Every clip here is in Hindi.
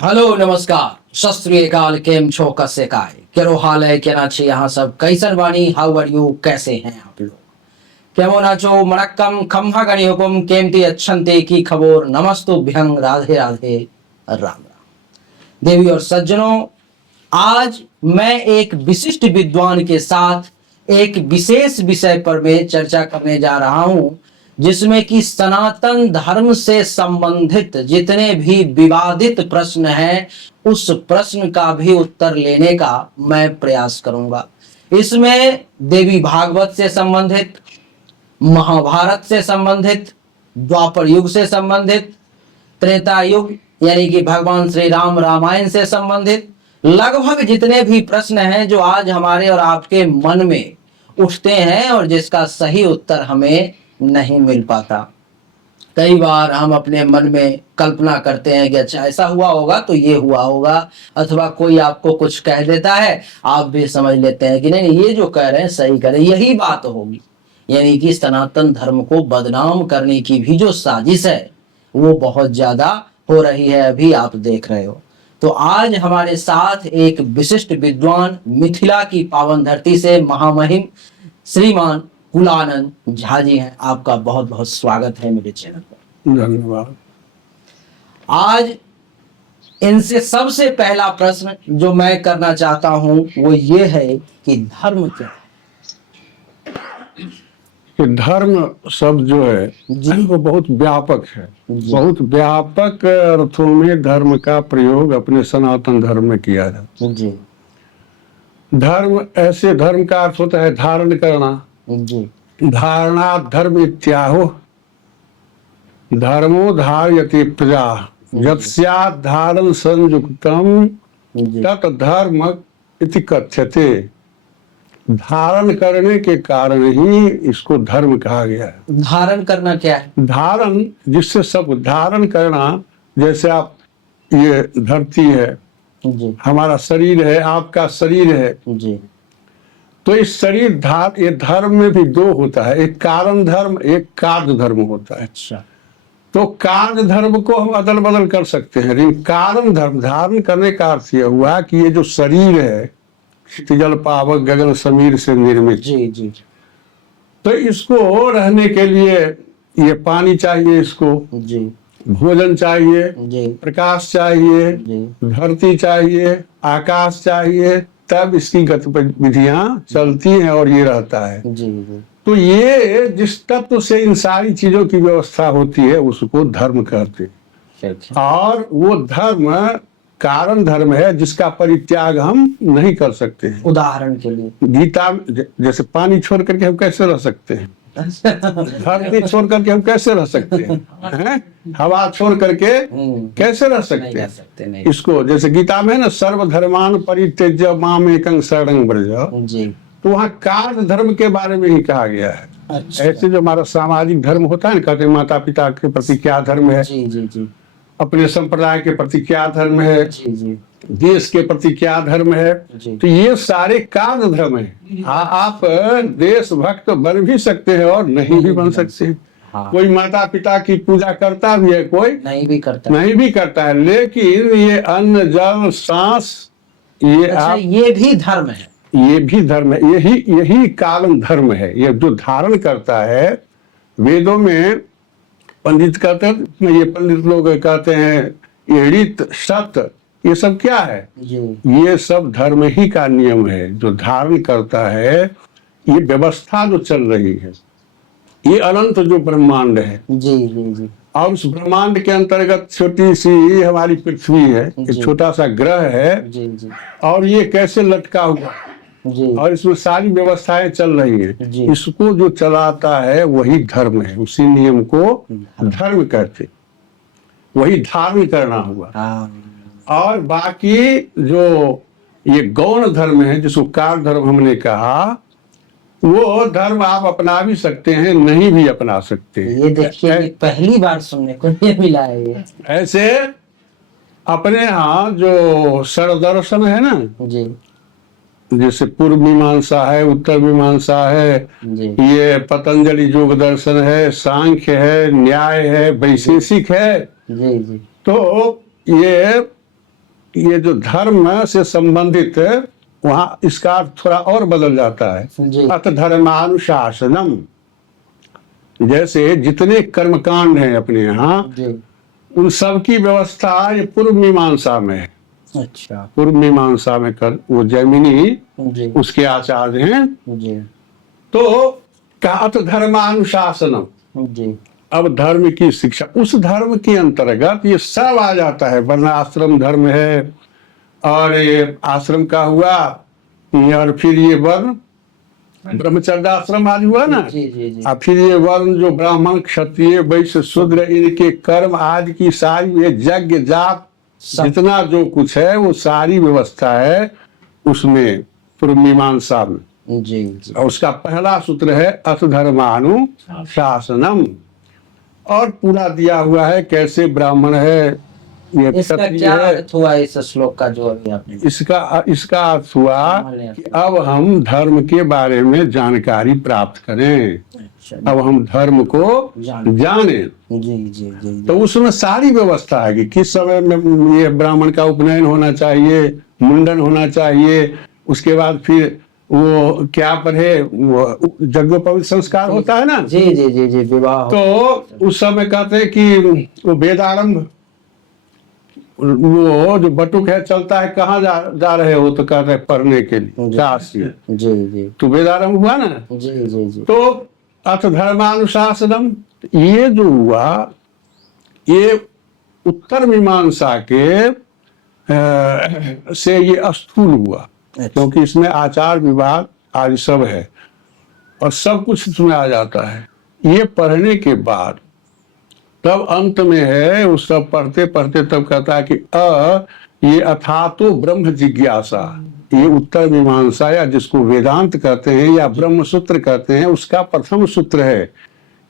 हेलो नमस्कार सत श्री अकाल केम छो कसे काय केरो हाल है केना छे यहाँ सब कैसन बानी हाउ आर यू कैसे हैं आप लोग केमो नाचो मणक्कम खम्भा गणी हुकुम केमती अच्छंते की खबर नमस्तो भ्यंग राधे राधे राम राम देवी और सज्जनों। आज मैं एक विशिष्ट विद्वान के साथ एक विशेष विषय पर मैं चर्चा करने जा रहा हूं जिसमें कि सनातन धर्म से संबंधित जितने भी विवादित प्रश्न हैं उस प्रश्न का भी उत्तर लेने का मैं प्रयास करूंगा। इसमें देवी भागवत से संबंधित, महाभारत से संबंधित, द्वापर युग से संबंधित, त्रेता युग यानी कि भगवान श्री राम रामायण से संबंधित लगभग जितने भी प्रश्न हैं जो आज हमारे और आपके मन में उठते हैं और जिसका सही उत्तर हमें नहीं मिल पाता। कई बार हम अपने मन में कल्पना करते हैं कि अच्छा ऐसा हुआ होगा तो ये हुआ होगा, अथवा कोई आपको कुछ कह देता है आप भी समझ लेते हैं कि नहीं ये जो कह रहे हैं सही कह रहे हैं, यही बात होगी। यानी कि सनातन धर्म को बदनाम करने की भी जो साजिश है वो बहुत ज्यादा हो रही है, अभी आप देख रहे हो। तो आज हमारे साथ एक विशिष्ट विद्वान मिथिला की पावन धरती से महामहिम श्रीमान कुलानंद झा जी हैं। आपका बहुत बहुत स्वागत है मेरे चैनल पर। धन्यवाद। आज इनसे सबसे पहला प्रश्न जो मैं करना चाहता हूं वो ये है कि धर्म क्या है? कि धर्म शब्द जो है वो बहुत व्यापक है। बहुत व्यापक अर्थों में धर्म का प्रयोग अपने सनातन धर्म में किया जाता है। जी धर्म ऐसे धर्म का अर्थ होता है धारण करना। जी धारणा धर्म इत्याहो धर्मो धारयति प्रजा यत्स्यात् धारण संयुक्तम जी तत् धर्म इति कथ्यते। धारण करने के कारण ही इसको धर्म कहा गया है। धारण करना क्या है? धारण जिससे सब धारण करना, जैसे आप ये धरती है, जी हमारा शरीर है, आपका शरीर है, जी तो इस शरीर ये धर्म में भी दो होता है, एक कारण धर्म एक कार्य धर्म होता है। अच्छा। तो कार्य धर्म को हम अदल बदल कर सकते हैं, लेकिन कारण धर्म धारण करने का अर्थ यह हुआ कि ये जो शरीर है जल पावक गगन समीर से निर्मित, जी जी तो इसको रहने के लिए ये पानी चाहिए, इसको जी भोजन चाहिए, जी प्रकाश चाहिए, जी धरती चाहिए, आकाश चाहिए, तब इसकी गतिविधियां चलती हैं और ये रहता है। जी जी तो ये जिस तत्व से इन सारी चीजों की व्यवस्था होती है उसको धर्म कहते हैं। अच्छा। और वो धर्म कारण धर्म है जिसका परित्याग हम नहीं कर सकते हैं। उदाहरण के लिए गीता जैसे पानी छोड़ करके हम कैसे रह सकते हैं? धरती छोड़ करके हम कैसे रह सकते हैं? हवा छोड़ करके कैसे रह सकते हैं? नहीं। इसको जैसे गीता में है ना, सर्वधर्मान परित्यज्य माम एकं शरणं व्रज, जी तो वहाँ कार्य धर्म के बारे में ही कहा गया है। अच्छा। ऐसे जो हमारा सामाजिक धर्म होता है ना, कहते हैं माता पिता के प्रति क्या धर्म है, जी जी जी अपने संप्रदाय के प्रति क्या धर्म है, जी जी देश के प्रति क्या धर्म है, जी। तो ये सारे कार्य धर्म है। हाँ, आप देशभक्त बन भी सकते हैं और नहीं भी बन सकते हैं। हाँ। कोई माता पिता की पूजा करता भी है, कोई नहीं भी करता। नहीं भी करता है, लेकिन ये अन्न जल सांस ये अच्छा, ये भी धर्म है। ये भी धर्म है। यही कारण धर्म है। ये जो धारण करता है, वेदों में पंडित कहते हैं, ये पंडित लोग कहते हैं ये ऋत सत्य, ये सब क्या है? जी ये सब धर्म ही का नियम है। जो धारण करता है, ये व्यवस्था जो चल रही है, ये अनंत जो ब्रह्मांड है, जी जी जी और उस ब्रह्मांड के अंतर्गत छोटी सी हमारी पृथ्वी है, एक छोटा सा ग्रह है, जी जी और ये कैसे लटका हुआ जी और इसमें सारी व्यवस्थाएं चल रही जी। है। इसको जो चलाता है वही धर्म है। उसी नियम को धर्म कहते, वही धारण करना हुआ। हाँ। और बाकी जो ये गौण धर्म है, जिसको कार्य धर्म हमने कहा, वो धर्म आप अपना भी सकते हैं, नहीं भी अपना सकते। ये देखिए, ये पहली बार सुनने को ये मिला है। ये ऐसे अपने यहाँ जो सरदर्शन है ना, जी जैसे पूर्व मीमांसा है, उत्तर मीमांसा है, जी ये पतंजलि योग दर्शन है, सांख्य है, न्याय है, वैशेषिक है, जी जी तो ये ये जो धर्म से संबंधित वहाँ इसका अर्थ थोड़ा और बदल जाता है। जी। अथ धर्मानुशासनम, जैसे जितने कर्मकांड हैं अपने यहाँ, जी। उन सब की व्यवस्था ये पूर्व मीमांसा में है। अच्छा। पूर्व मीमांसा में कर वो जैमिनी जी। उसके आचार्य हैं। जी। तो अथ धर्मानुशासनम, जी। अब धर्म की शिक्षा, उस धर्म के अंतर्गत ये सब आ जाता है। वर्णाश्रम धर्म है, और ये आश्रम का हुआ, और फिर ये वर्ण ब्रह्मचर्याश्रम आदि हुआ ना। जी। जी। जी। और फिर ये वर्ण जो ब्राह्मण क्षत्रिय वैश्य शूद्र, इनके कर्म आदि की सारी, ये यज्ञ जाप सब। जितना जो कुछ है वो सारी व्यवस्था है उसमें पूर्व मीमांसा में। जी। जी। और उसका पहला सूत्र है अथ धर्मानुशासनम, और पूरा दिया हुआ है कैसे ब्राह्मण है, ये इसका क्षत्रिय क्या है। अर्थ हुआ इस श्लोक का जो अभी आपने? इसका अर्थ हुआ कि अब हम धर्म के बारे में जानकारी प्राप्त करें। अच्छा। अब हम धर्म को जाने। जी। जी। जी। जी। तो उसमें सारी व्यवस्था है कि किस समय में ये ब्राह्मण का उपनयन होना चाहिए, मुंडन होना चाहिए, उसके बाद फिर वो क्या पर है, वो यज्ञोपवीत संस्कार होता है ना। जी। जी। जी। जी। विवाह। तो उस समय कहते हैं कि वो वेदारंभ, वो जो बटुक है चलता है, कहाँ जा रहे हो, तो कहते हैं पढ़ने के लिए काशी। जी। जी। तो वेदारंभ हुआ ना। जी। जी। जी। तो अथ धर्मानुशासनम, ये जो हुआ ये उत्तर मीमांसा के से ये स्थूल हुआ, क्योंकि इसमें आचार विभाग आदि सब है और सब कुछ इसमें आ जाता है। ये पढ़ने के बाद तब अंत में है, उस सब पढ़ते पढ़ते तब कहता है कि ये अथातो ब्रह्म जिज्ञासा, ये उत्तर मीमांसा या जिसको वेदांत कहते हैं या ब्रह्म सूत्र कहते हैं, उसका प्रथम सूत्र है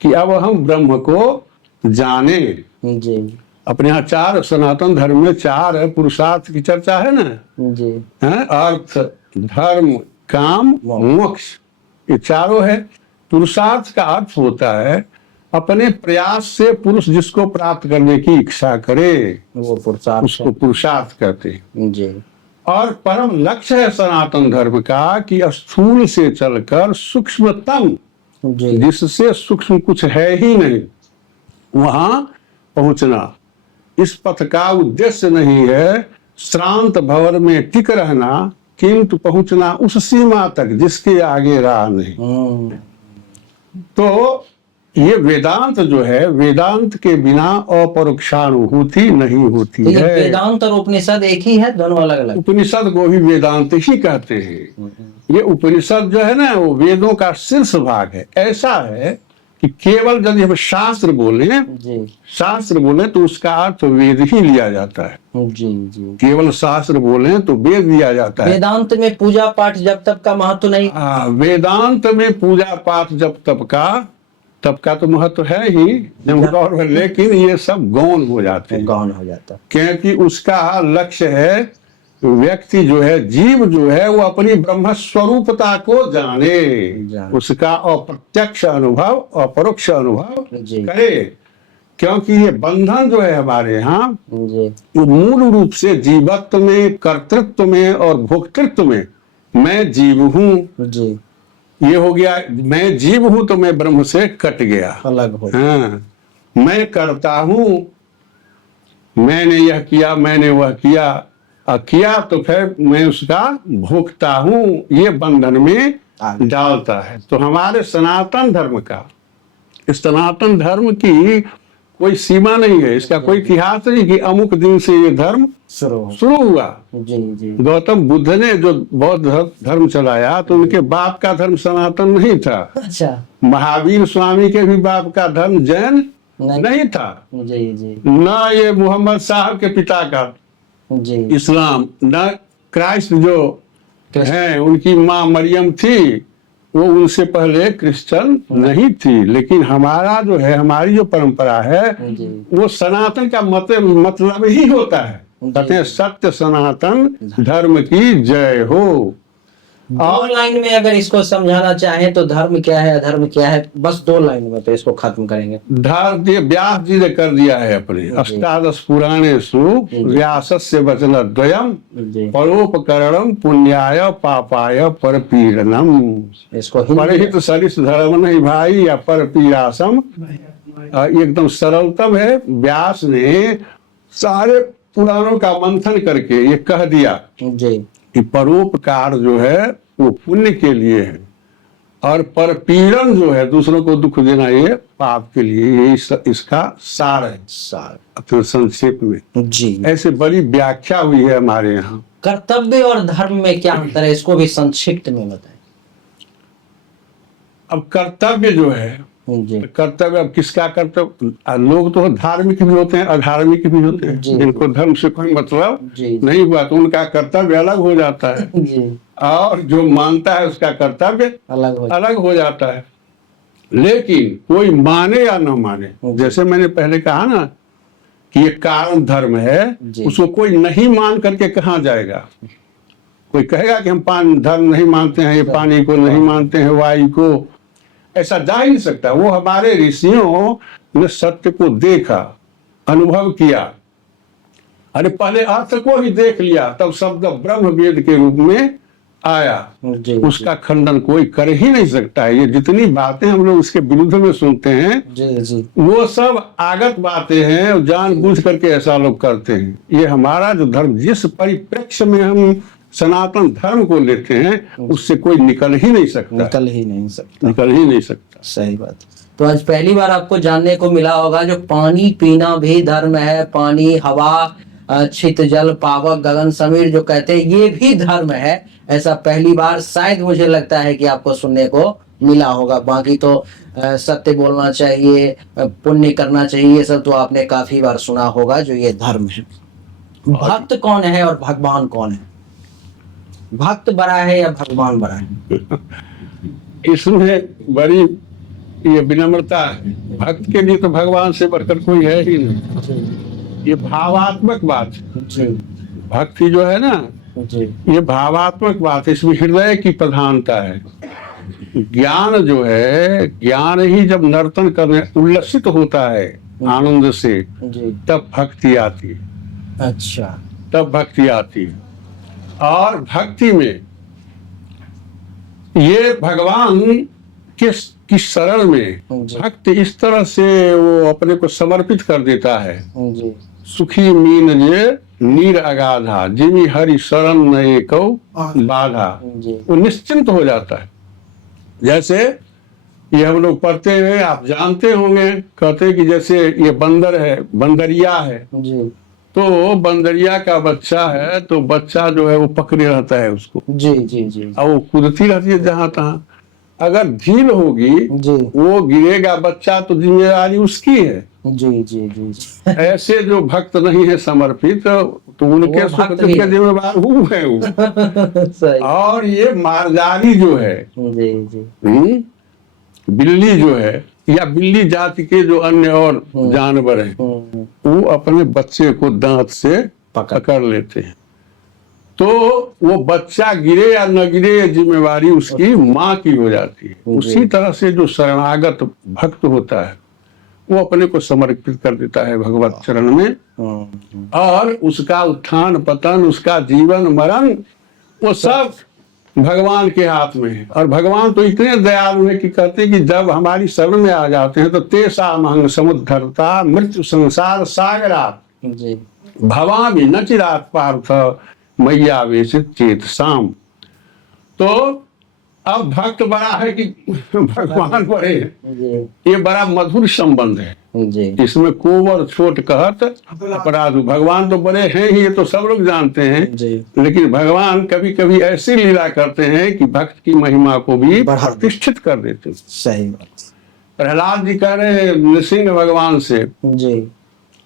कि अब हम ब्रह्म को जाने। जी। अपने यहाँ चार, सनातन धर्म में चार है, पुरुषार्थ की चर्चा है ना। जी। है अर्थ, धर्म, काम, मोक्ष, ये चारों है। पुरुषार्थ का अर्थ होता है अपने प्रयास से पुरुष जिसको प्राप्त करने की इच्छा करे, वो पुरुषार्थ, उसको पुरुषार्थ कहते हैं। जी। और परम लक्ष्य है सनातन धर्म का कि स्थूल से चलकर सूक्ष्मतम, जी। जिससे सूक्ष्म कुछ है ही नहीं, वहां पहुंचना। इस पथ का उद्देश्य नहीं है श्रांत भंवर में टिक रहना, किंतु पहुंचना उस सीमा तक जिसके आगे राह नहीं। तो ये वेदांत जो है, वेदांत के बिना अपरोक्षानुभूति नहीं होती तो ये है। वेदांत और उपनिषद एक ही है, दोनों अलग अलग? उपनिषद को भी वेदांत ही कहते हैं। ये उपनिषद जो है ना, वो वेदों का शीर्ष भाग है। ऐसा है कि केवल यदि हम शास्त्र बोले, जी। शास्त्र बोले तो उसका अर्थ वेद ही लिया जाता है। जी। जी। केवल शास्त्र बोले तो वेद लिया जाता है। वेदांत में पूजा पाठ जब तब का महत्व नहीं? वेदांत में पूजा पाठ जब तब का तो महत्व है ही, लेकिन ये सब गौण हो जाते हैं। गौण हो जाता है, क्योंकि उसका लक्ष्य है व्यक्ति जो है, जीव जो है, वो अपनी ब्रह्म स्वरूपता को जाने, उसका अप्रत्यक्ष अनुभव, अपरोक्ष अनुभव करे। क्योंकि ये बंधन जो है हमारे यहाँ, वो मूल रूप से जीवत्व में, कर्तृत्व में और भोक्तृत्व में, मैं जीव हूँ, ये हो गया। मैं जीव हूं तो मैं ब्रह्म से कट गया, अलग हो। हाँ, मैं करता हूं, मैंने यह किया, मैंने वह किया तो फिर मैं उसका भोगता हूं, ये बंधन में डालता है। तो हमारे सनातन धर्म का, इस सनातन धर्म की कोई सीमा नहीं है, इसका कोई इतिहास नहीं कि अमुक दिन से ये धर्म शुरू हुआ। जी। गौतम बुद्ध ने जो बौद्ध धर्म चलाया तो उनके बाप का धर्म सनातन नहीं था। अच्छा। महावीर स्वामी के भी बाप का धर्म जैन नहीं था। जी। न ये मोहम्मद साहब के पिता का इस्लाम, न क्राइस्ट जो है उनकी माँ मरियम थी, वो उनसे पहले क्रिश्चियन नहीं थी। लेकिन हमारा जो है, हमारी जो परंपरा है, वो सनातन का मतलब ही होता है। कहते हैं सत्य सनातन धर्म की जय हो। दो लाइन में अगर इसको समझाना चाहें तो धर्म क्या है, अधर्म क्या है, बस 2 लाइन में तो इसको खत्म करेंगे। धर्म ये व्यास जी ने कर दिया है अपने अष्टादश पुराणेषु व्यासस्य वचन द्वयम जी परोपकरणम पुण्याय पापाय परपीडनम। इसको हिंदी परहित सरिस धर्म नहीं भाई या परपीड़ासम। एकदम सरलतम है। व्यास ने सारे पुराणों का मंथन करके ये कह दिया जी कि परोपकार जो है वो पुण्य के लिए है और परपीड़न जो है दूसरों को दुख देना ये पाप के लिए। ये इसका सार है, सार अपने संक्षेप में। जी। ऐसे बड़ी व्याख्या हुई है हमारे यहाँ। कर्तव्य और धर्म में क्या अंतर है, इसको भी संक्षिप्त में बताएं। अब कर्तव्य जो है, जी कर्तव्य अब किसका कर्तव्य? लोग तो धार्मिक भी होते हैं अधार्मिक भी होते हैं, जी। जिनको धर्म से कोई मतलब जी नहीं हुआ तो उनका कर्तव्य अलग हो जाता है जी और जो मानता है उसका कर्तव्य अलग हो जाता है। लेकिन कोई माने या न माने, जैसे मैंने पहले कहा ना कि ये कारण धर्म है, जी। उसको कोई नहीं मान करके कहाँ जाएगा? कोई कहेगा कि हम धर्म नहीं मानते हैं, ये पानी को नहीं मानते हैं, वायु को, ऐसा जा ही नहीं सकता। वो हमारे ऋषियों ने सत्य को देखा, अनुभव किया। अरे पहले अर्थ को ही देख लिया, तब शब्द ब्रह्म वेद के रूप में आया। जी उसका खंडन कोई कर ही नहीं सकता है। ये जितनी बातें हम लोग उसके विरुद्ध में सुनते हैं जी जी वो सब आगत बातें हैं और जानबूझ करके ऐसा लोग करते हैं। ये हमारा जो धर्म, जिस परिप्रेक्ष्य में हम सनातन धर्म को लेते हैं, उससे कोई निकल ही नहीं सकता, निकल ही नहीं सकता। निकल ही नहीं सकता। सही बात। तो आज पहली बार आपको जानने को मिला होगा जो पानी पीना भी धर्म है, पानी, हवा, छित, जल, पावक, गगन, समीर जो कहते हैं ये भी धर्म है। ऐसा पहली बार शायद मुझे लगता है कि आपको सुनने को मिला होगा। बाकी तो सत्य बोलना चाहिए, पुण्य करना चाहिए, ये सब तो आपने काफी बार सुना होगा जो ये धर्म है। भक्त कौन है और भगवान कौन है? भक्त बड़ा है या भगवान बड़ा है? इसमें बड़ी ये विनम्रता है। भक्त के लिए तो भगवान से बढ़कर कोई है ही नहीं। ये भावात्मक बात है। जी भक्ति जो है ना, जी ये भावात्मक बात है। इसमें हृदय की प्रधानता है। ज्ञान जो है, ज्ञान ही जब नर्तन करने उल्लसित होता है आनंद से, जी तब भक्ति आती है। अच्छा तब भक्ति आती है। और भक्ति में ये भगवान की शरण में भक्त इस तरह से वो अपने को समर्पित कर देता है। जी सुखी मीन जे नीर अगाधा जिमी हरि शरण नए को बाधा। जी वो निश्चिंत हो जाता है। जैसे ये हम लोग पढ़ते हैं, आप जानते होंगे, कहते हैं कि जैसे ये बंदर है, बंदरिया है, जी तो बंदरिया का बच्चा है तो बच्चा जो है वो पकड़े रहता है उसको, जी जी जी और वो कूदती रहती है जहां तहां। अगर ढील होगी जी वो गिरेगा बच्चा, तो जिम्मेदारी उसकी है। जी जी जी ऐसे जो भक्त नहीं है समर्पित, तो उनके वो सुख भक्त दुख भी के है। जिम्मेदार वो है वो। सही। और ये मारदारी जो है, जी जी बिल्ली जो है, या बिल्ली जाति के जो अन्य और जानवर हैं, वो अपने बच्चे को दांत से पकड़ लेते हैं। तो वो बच्चा गिरे या न गिरे, ये जिम्मेवारी उसकी माँ की हो जाती है। उसी तरह से जो शरणागत भक्त होता है वो अपने को समर्पित कर देता है भगवत चरण में, और उसका उत्थान पतन, उसका जीवन मरण, वो सब भगवान के हाथ में है। और भगवान तो इतने दयालु है कि कहते हैं कि जब हमारी शरण में आ जाते हैं तो तेसा महंग समुद्धरता मृत्यु संसार सागरात जी भवामि न चिरात पार्थ मैया वेशित चेत शाम। तो अब भक्त बड़ा है कि भगवान बड़े हैं, जी ये बड़ा मधुर संबंध है। जी इसमें कोवर छोट कहत अपराध। भगवान तो बड़े हैं ही, ये तो सब लोग जानते हैं, जी लेकिन भगवान कभी कभी ऐसी लीला करते हैं कि भक्त की महिमा को भी बढ़ा देते। प्रतिष्ठित कर देते हैं। सही बात। प्रहलाद जी कह रहे हैं नृसिंह भगवान से जी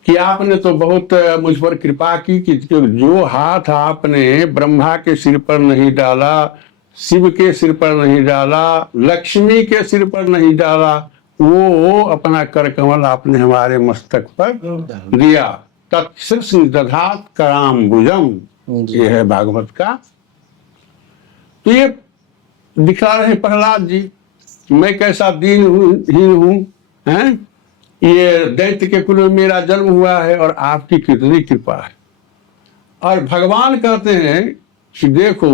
कि आपने तो बहुत मुझ पर कृपा की कि जो हाथ आपने ब्रह्मा के सिर पर नहीं डाला, शिव के सिर पर नहीं डाला, लक्ष्मी के सिर पर नहीं डाला, वो अपना कर कमल आपने हमारे मस्तक पर दिया। तत्शीर्ष दधात कराम्बुजम, जी ये है भागवत का। तो ये दिखा रहे हैं प्रहलाद जी, मैं कैसा हीन हूँ, हैं, ये दैत्य के कुल में मेरा जन्म हुआ है और आपकी कितनी कृपा है। और भगवान कहते हैं कि देखो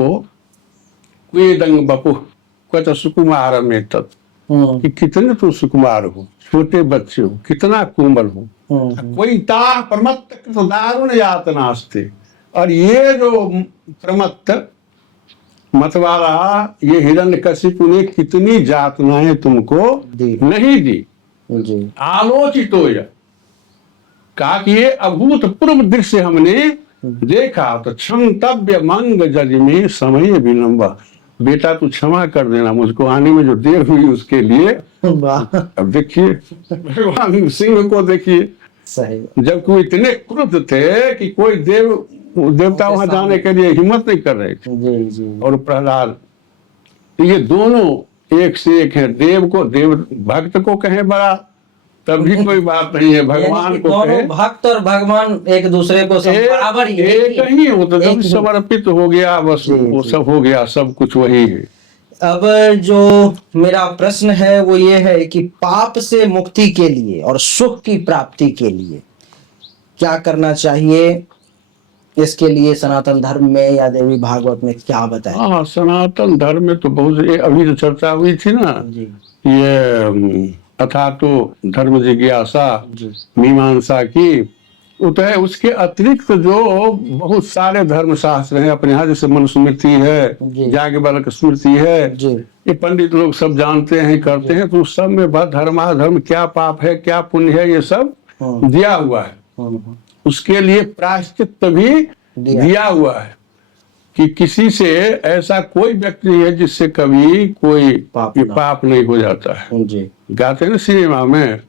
वे दंग बपु कहता सुकुमार में तत्, कि कितने तुम सुकुमार हो, छोटे बच्चे हो, कितना कोमल हो, कोई ता प्रमत्त तो दारुण यातनास्ते। और ये जो प्रमत्त मतवाला ये हिरण्यकशिपु ने कितनी यातनाएं तुमको नहीं दी। आलोचित हो या कहा कि ये अभूतपूर्व दृश्य हमने देखा, तो क्षमतव्य मंग जज में समय विलंबा, बेटा तू क्षमा कर देना, मुझको आने में जो देर हुई उसके लिए। अब देखिए भगवान सिंह को देखिए, जब कोई इतने क्रुद्ध थे कि कोई देवता वहां जाने के लिए हिम्मत नहीं कर रहे थे। और प्रहलाद, तो ये दोनों एक से एक है, देव भक्त को कहे बड़ा तब भी कोई बात नहीं है, भगवान को कहे। भक्त और भगवान एक दूसरे को सब बराबर ही हो, तो जब समर्पित हो गया बस वो सब हो गया, सब कुछ वही है। अब जो मेरा प्रश्न है वो ये है कि पाप से मुक्ति के लिए और सुख की प्राप्ति के लिए क्या करना चाहिए, इसके लिए सनातन धर्म में या देवी भागवत में क्या बताया? हाँ, सनातन धर्म में तो बहुत अभी जो चर्चा हुई थी ना जी। ये अथा तो धर्म जिज्ञासा मीमांसा की, तो है उसके अतिरिक्त जो बहुत सारे धर्म शास्त्र हैं अपने यहाँ, जैसे मनुस्मृति है, याज्ञवल्क्य स्मृति है, ये पंडित लोग सब जानते हैं करते हैं, तो उस सब में धर्माधर्म क्या पाप है क्या पुण्य है ये सब दिया हुआ है। उसके लिए प्रायश्चित भी दिया हुआ है कि किसी से ऐसा कोई व्यक्ति नहीं है जिससे कभी कोई पाप नहीं हो जाता है। गाते हैं ना सिनेमा में,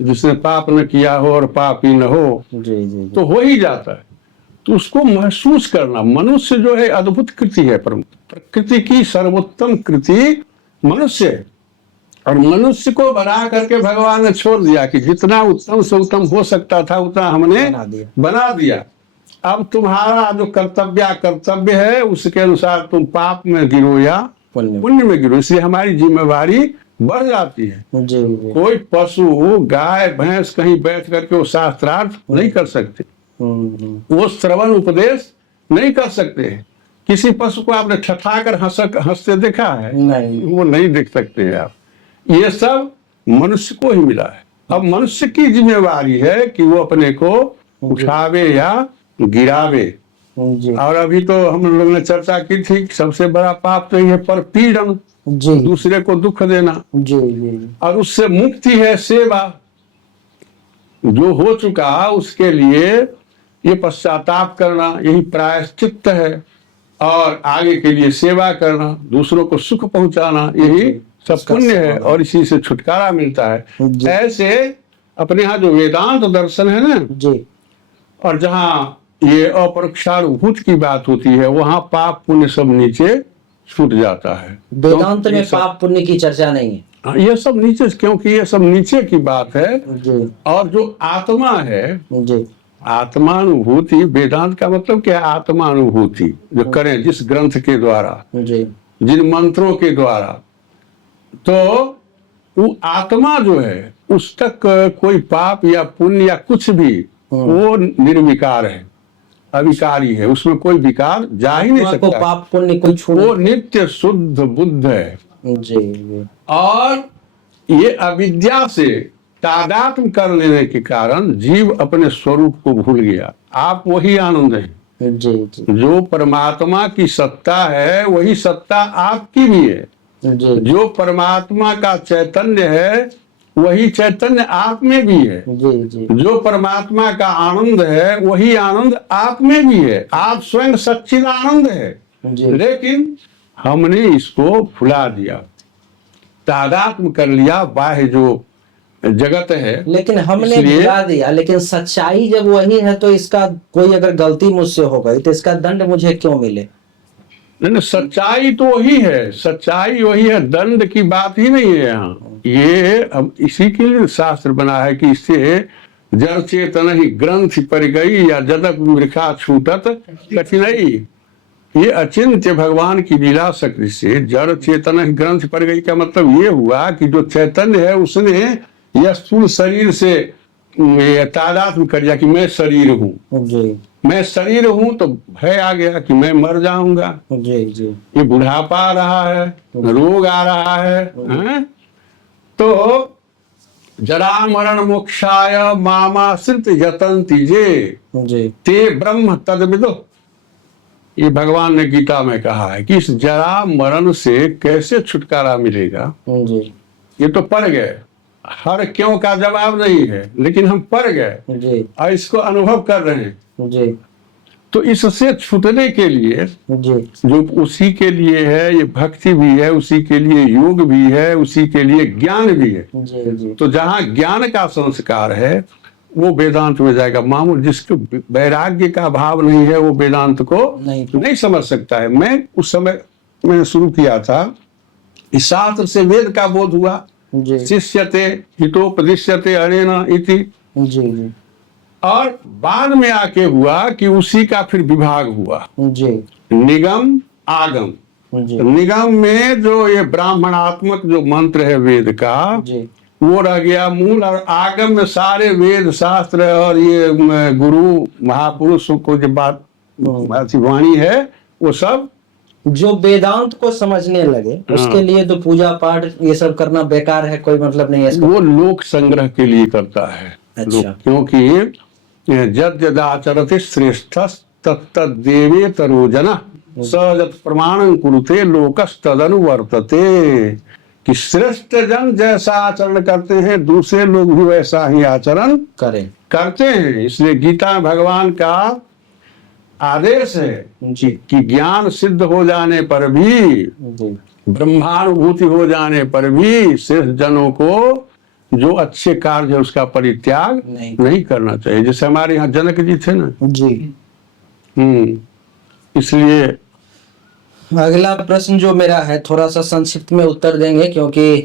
जिसने पाप न किया हो और पाप ही न हो तो हो ही जाता है। तो उसको महसूस करना, मनुष्य जो है अद्भुत कृति है, प्रकृति की सर्वोत्तम कृति मनुष्य है, और मनुष्य को बना करके भगवान ने छोड़ दिया कि जितना उत्तम से उत्तम हो सकता था उतना हमने बना दिया। अब तुम्हारा जो कर्तव्य है उसके अनुसार तुम पाप में गिरो या पुण्य में गिरो, इसलिए हमारी जिम्मेवारी बढ़ जाती है। कोई पशु गाय भैंस कहीं बैठ करके वो शास्त्रार्थ नहीं कर सकते, वो श्रवण उपदेश नहीं कर सकते। किसी पशु को आपने ठठाकर हंसते देखा है? नहीं, वो नहीं देख सकते हैं आप। ये सब मनुष्य को ही मिला है। अब मनुष्य की जिम्मेवारी है कि वो अपने को उठावे या गिरावे। और अभी तो हम लोग ने चर्चा की थी कि सबसे बड़ा पाप तो ये परपीड़न, दूसरे को दुख देना, और उससे मुक्ति है सेवा। जो हो चुका उसके लिए ये पश्चाताप करना, यही प्रायश्चित है, और आगे के लिए सेवा करना, दूसरों को सुख पहुंचाना, यही सब पुण्य है, और इसी से छुटकारा मिलता है। ऐसे अपने यहाँ जो वेदांत दर्शन है ना जी, और जहाँ ये अपरोक्षानुभूत की बात होती है वहां पाप पुण्य सब नीचे छूट जाता है। वेदांत में पाप पुण्य की चर्चा नहीं है, ये सब नीचे, क्योंकि ये सब नीचे की बात है जी। और जो आत्मा है जी, आत्मानुभूति, वेदांत का मतलब क्या है? आत्मानुभूति जो करें जिस ग्रंथ के द्वारा जी, जिन मंत्रों के द्वारा, तो वो आत्मा जो है उस तक कोई पाप या पुण्य या कुछ भी, वो निर्विकार है, अविकारी है, उसमें कोई विकार जा ही नहीं सकता। पाप पुण्य कुछ, वो नित्य शुद्ध बुद्ध है जी। और ये अविद्या से तादात्म्य कर लेने के कारण जीव अपने स्वरूप को भूल गया। आप वही आनंद है जी, जी। जो परमात्मा की सत्ता है वही सत्ता आपकी भी है जी। जो परमात्मा का चैतन्य है वही चैतन्य आप में भी है जी, जी। जो परमात्मा का आनंद है वही आनंद आप में भी है। आप स्वयं सच्चिदानंद है जी। लेकिन हमने इसको भुला दिया, तादात्म्य कर लिया बाह्य जो जगत है, लेकिन हमने भुला दिया। लेकिन सच्चाई जब वही है तो इसका कोई अगर गलती मुझसे हो गई तो इसका दंड मुझे क्यों मिले? नहीं, सच्चाई तो वही है, सच्चाई वही है, दंड की बात ही नहीं है यहाँ। ये अब इसी के लिए शास्त्र बना है कि इससे जड़ चेतन ही ग्रंथ पर गई या जदक वृखा छूटत कठिनाई। ये अचिंत्य भगवान की लीला शक्ति से जड़ चेतना की ग्रंथ पर गई का मतलब ये हुआ कि जो चैतन्य है उसने यह स्थूल शरीर से ये तादात्म्य कर दिया कि मैं शरीर हूँ। जी मैं शरीर हूँ तो भय आ गया कि मैं मर जाऊंगा, जी जी ये बुढ़ापा आ रहा है, रोग आ रहा है, हैं? तो जरा मरण मोक्षाय मामाश्रित यतन्ति जे जी ते ब्रह्म तद्विदो। ये भगवान ने गीता में कहा है कि इस जरा मरण से कैसे छुटकारा मिलेगा। जी ये तो पड़ गए, हर क्यों का जवाब नहीं है, लेकिन हम पड़ गए जी और इसको अनुभव कर रहे हैं। जी तो इससे छूटने के लिए जी जो उसी के लिए है, ये भक्ति भी है, उसी के लिए योग भी है, उसी के लिए ज्ञान भी है। जी जी तो जहाँ ज्ञान का संस्कार है वो वेदांत में जाएगा। मामूल जिसको वैराग्य का भाव नहीं है वो वेदांत को नहीं समझ सकता है। मैं उस समय मैंने शुरू किया था, इस शास्त्र से वेद का बोध हुआ, जी शिष्यते हितोपदिश्यते अनेन इति, जी जी और बाद में आके हुआ कि उसी का फिर विभाग हुआ, जी निगम आगम। जी निगम में जो ये ब्राह्मणात्मक जो मंत्र है वेद का जी वो रह गया मूल, और आगम में सारे वेद शास्त्र और ये गुरु महापुरुषों को जो बात ऐसी वाणी है वो सब। जो वेदांत को समझने लगे उसके लिए तो पूजा पाठ ये सब करना बेकार है, कोई मतलब नहीं है इसका। वो लोक संग्रह के लिए करता है। अच्छा। क्योंकि यद्यदाचरति श्रेष्ठ तत्तद्देवे तरोजना सजत प्रमाणं कुरुते लोकस्तदनुवर्तते, कि श्रेष्ठ जन जैसा आचरण करते हैं दूसरे लोग भी वैसा ही आचरण करें करते हैं। इसलिए गीता में भगवान का आदेश है जी कि ज्ञान सिद्ध हो जाने पर भी, जी ब्रह्मानुभूति हो जाने पर भी श्रेष्ठ जनों को जो अच्छे कार्य है उसका परित्याग नहीं करना चाहिए। जैसे हमारे यहाँ जनक जी थे ना जी। इसलिए अगला प्रश्न जो मेरा है थोड़ा सा संक्षिप्त में उत्तर देंगे क्योंकि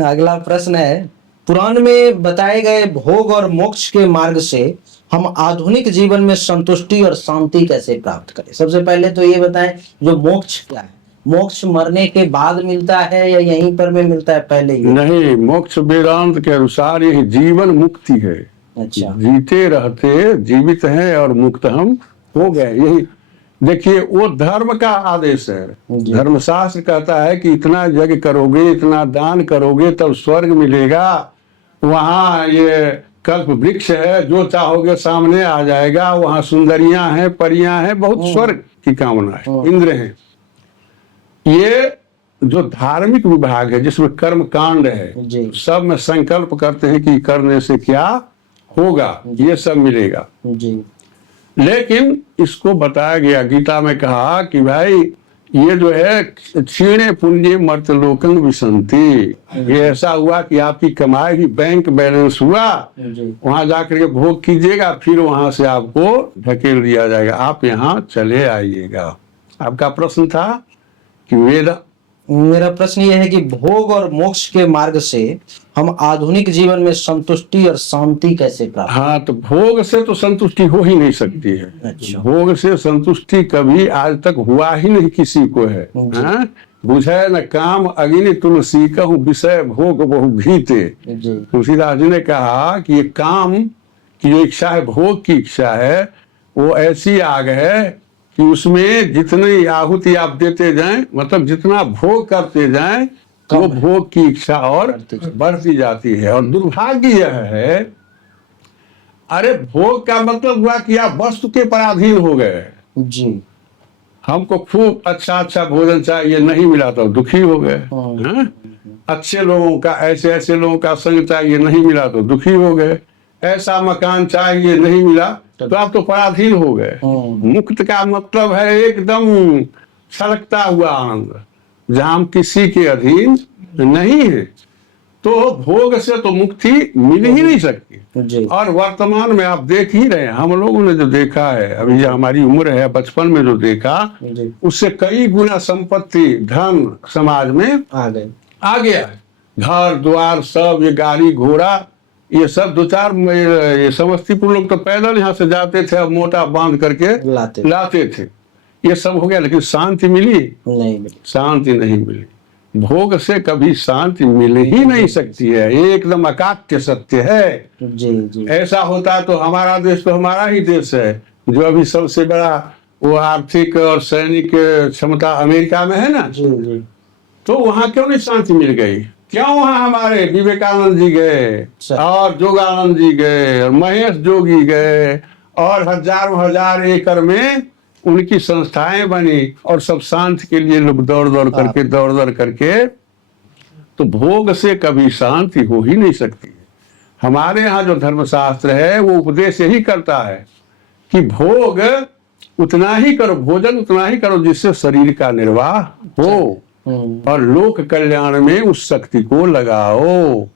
अगला प्रश्न है, पुराण में बताए गए भोग और मोक्ष के मार्ग से हम आधुनिक जीवन में संतुष्टि और शांति कैसे प्राप्त करें। सबसे पहले तो ये बताएं जो मोक्ष क्या है, मोक्ष मरने के बाद मिलता है या यहीं पर में मिलता है पहले ही? नहीं, मोक्ष वेदांत के अनुसार यही जीवन मुक्ति है। अच्छा। जीते रहते जीवित हैं और मुक्त हम हो गए। यही देखिए वो धर्म का आदेश है। धर्मशास्त्र कहता है कि इतना यज्ञ करोगे, इतना दान करोगे तब स्वर्ग मिलेगा, वहाँ ये कल्प वृक्ष है, जो चाहोगे सामने आ जाएगा, वहाँ सुंदरियां हैं, परियां हैं, बहुत स्वर्ग की कामना है, इंद्र हैं। ये जो धार्मिक विभाग है जिसमें कर्म कांड है, सब में संकल्प करते हैं कि करने से क्या होगा, ये सब मिलेगा जी। लेकिन इसको बताया गया, गीता में कहा कि भाई ये जो है क्षीणे पुण्य मर्तलोकं विसंति, ये ऐसा हुआ कि आपकी कमाई भी बैंक बैलेंस हुआ, वहां जाकर के भोग कीजिएगा, फिर वहां से आपको ढकेल दिया जाएगा, आप यहाँ चले आइएगा। आपका प्रश्न था कि मेरा प्रश्न ये है कि भोग और मोक्ष के मार्ग से हम आधुनिक जीवन में संतुष्टि और शांति कैसे प्राप्त? हाँ, तो भोग से तो संतुष्टि हो ही नहीं सकती है। अच्छा। भोग से संतुष्टि कभी आज तक हुआ ही नहीं किसी को है। बुझे न काम अग्नि तुलसी कहूँ विषय भोग बहु भीते। तुलसीदास जी ने कहा कि ये काम की जो इच्छा है, भोग की इच्छा है, वो ऐसी आग है कि उसमें जितनी आहुति आप देते जाएं, मतलब जितना भोग करते जाएं, वो भोग की इच्छा और बढ़ती जाती है। और दुर्भाग्य यह है, अरे भोग का मतलब हुआ कि आप वस्तु के पराधीन हो गए जी। हमको खूब अच्छा अच्छा भोजन चाहिए, नहीं मिला तो दुखी हो गए। अच्छे लोगों का, ऐसे ऐसे लोगों का संग चाहिए, नहीं मिला तो दुखी हो गए। ऐसा मकान चाहिए, नहीं मिला तो आप तो पराधीन हो गए। मुक्त का मतलब है एकदम छलकता हुआ आनंद, जहां हम किसी के अधीन नहीं है। तो भोग से तो मुक्ति मिल ही नहीं सकती। और वर्तमान में आप देख ही रहे हैं, हम लोगों ने जो देखा है, अभी जो हमारी उम्र है, बचपन में जो देखा, उससे कई गुना संपत्ति धन समाज में आ गया। घर द्वार सब, ये गाड़ी घोड़ा, ये सब दो चार ये समस्तीपुर लोग तो पैदल यहाँ से जाते थे, अब मोटा बांध करके लाते थे। ये सब हो गया, लेकिन शांति मिली? नहीं मिली। शांति नहीं मिली। भोग से कभी शांति मिल ही नहीं सकती है, ये एकदम अकाट्य सत्य है। जी जी। ऐसा होता तो हमारा देश तो हमारा ही देश है, जो अभी सबसे बड़ा वो आर्थिक और सैनिक क्षमता अमेरिका में है ना। जी जी। तो वहां क्यों नहीं शांति मिल गई? क्यों वहां हमारे विवेकानंद जी गए और जोगानंद जी गए और महेश जोगी गए और हजारों हजार एकड़ में उनकी संस्थाएं बनी और सब शांति के लिए लोग दौड़ दौड़ करके। तो भोग से कभी शांति हो ही नहीं सकती है। हमारे यहाँ जो धर्मशास्त्र है वो उपदेश यही करता है कि भोग उतना ही करो, भोजन उतना ही करो जिससे शरीर का निर्वाह हो और लोक कल्याण में उस शक्ति को लगाओ।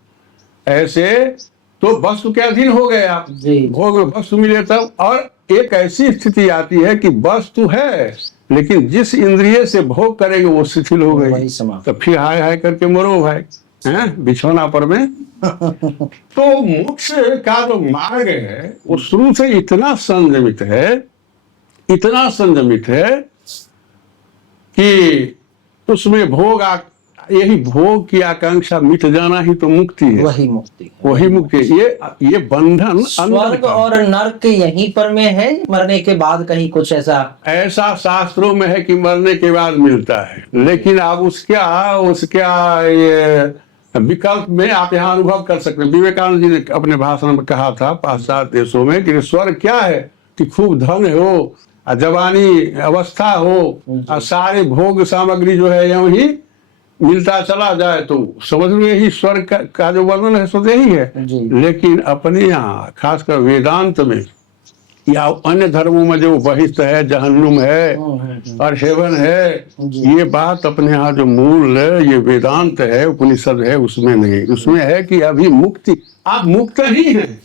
ऐसे तो वस्तु के अधीन हो गए आप, भोग में वस्तु मिले तब। और एक ऐसी स्थिति आती है कि वस्तु है लेकिन जिस इंद्रिय से भोग करेंगे वो शिथिल हो गई, तो फिर हाय हाय करके मरो भाई, हैं बिछौना पर में। तो मोक्ष का जो मार्ग है वो शुरू से इतना संयमित है कि उसमें यही भोग की आकांक्षा मिट जाना ही तो मुक्ति है। वही मुक्ति है। ये बंधन स्वर्ग और नर्क यहीं पर में है, मरने के बाद कहीं कुछ ऐसा शास्त्रों में है कि मरने के बाद मिलता है, लेकिन आप उसका ये विकल्प में आप यहाँ अनुभव कर सकते हैं। विवेकानंद जी ने अपने भाषण में कहा था पाश्चात्य देशों में कि स्वर्ग क्या है कि खूब धन हो, जवानी अवस्था हो और सारे भोग सामग्री जो है यूं ही मिलता चला जाए, तो समझ लो यही स्वर्ग का जो वर्णन है सो यही है। लेकिन अपने यहाँ खासकर वेदांत में या अन्य धर्मों में जो बहिष्ठ है, जहन्नुम है और हेवन है, ये बात अपने यहाँ जो मूल ये वेदांत है, उपनिषद है, उसमें नहीं। उसमें है कि अभी मुक्ति, आप मुक्त ही हैं,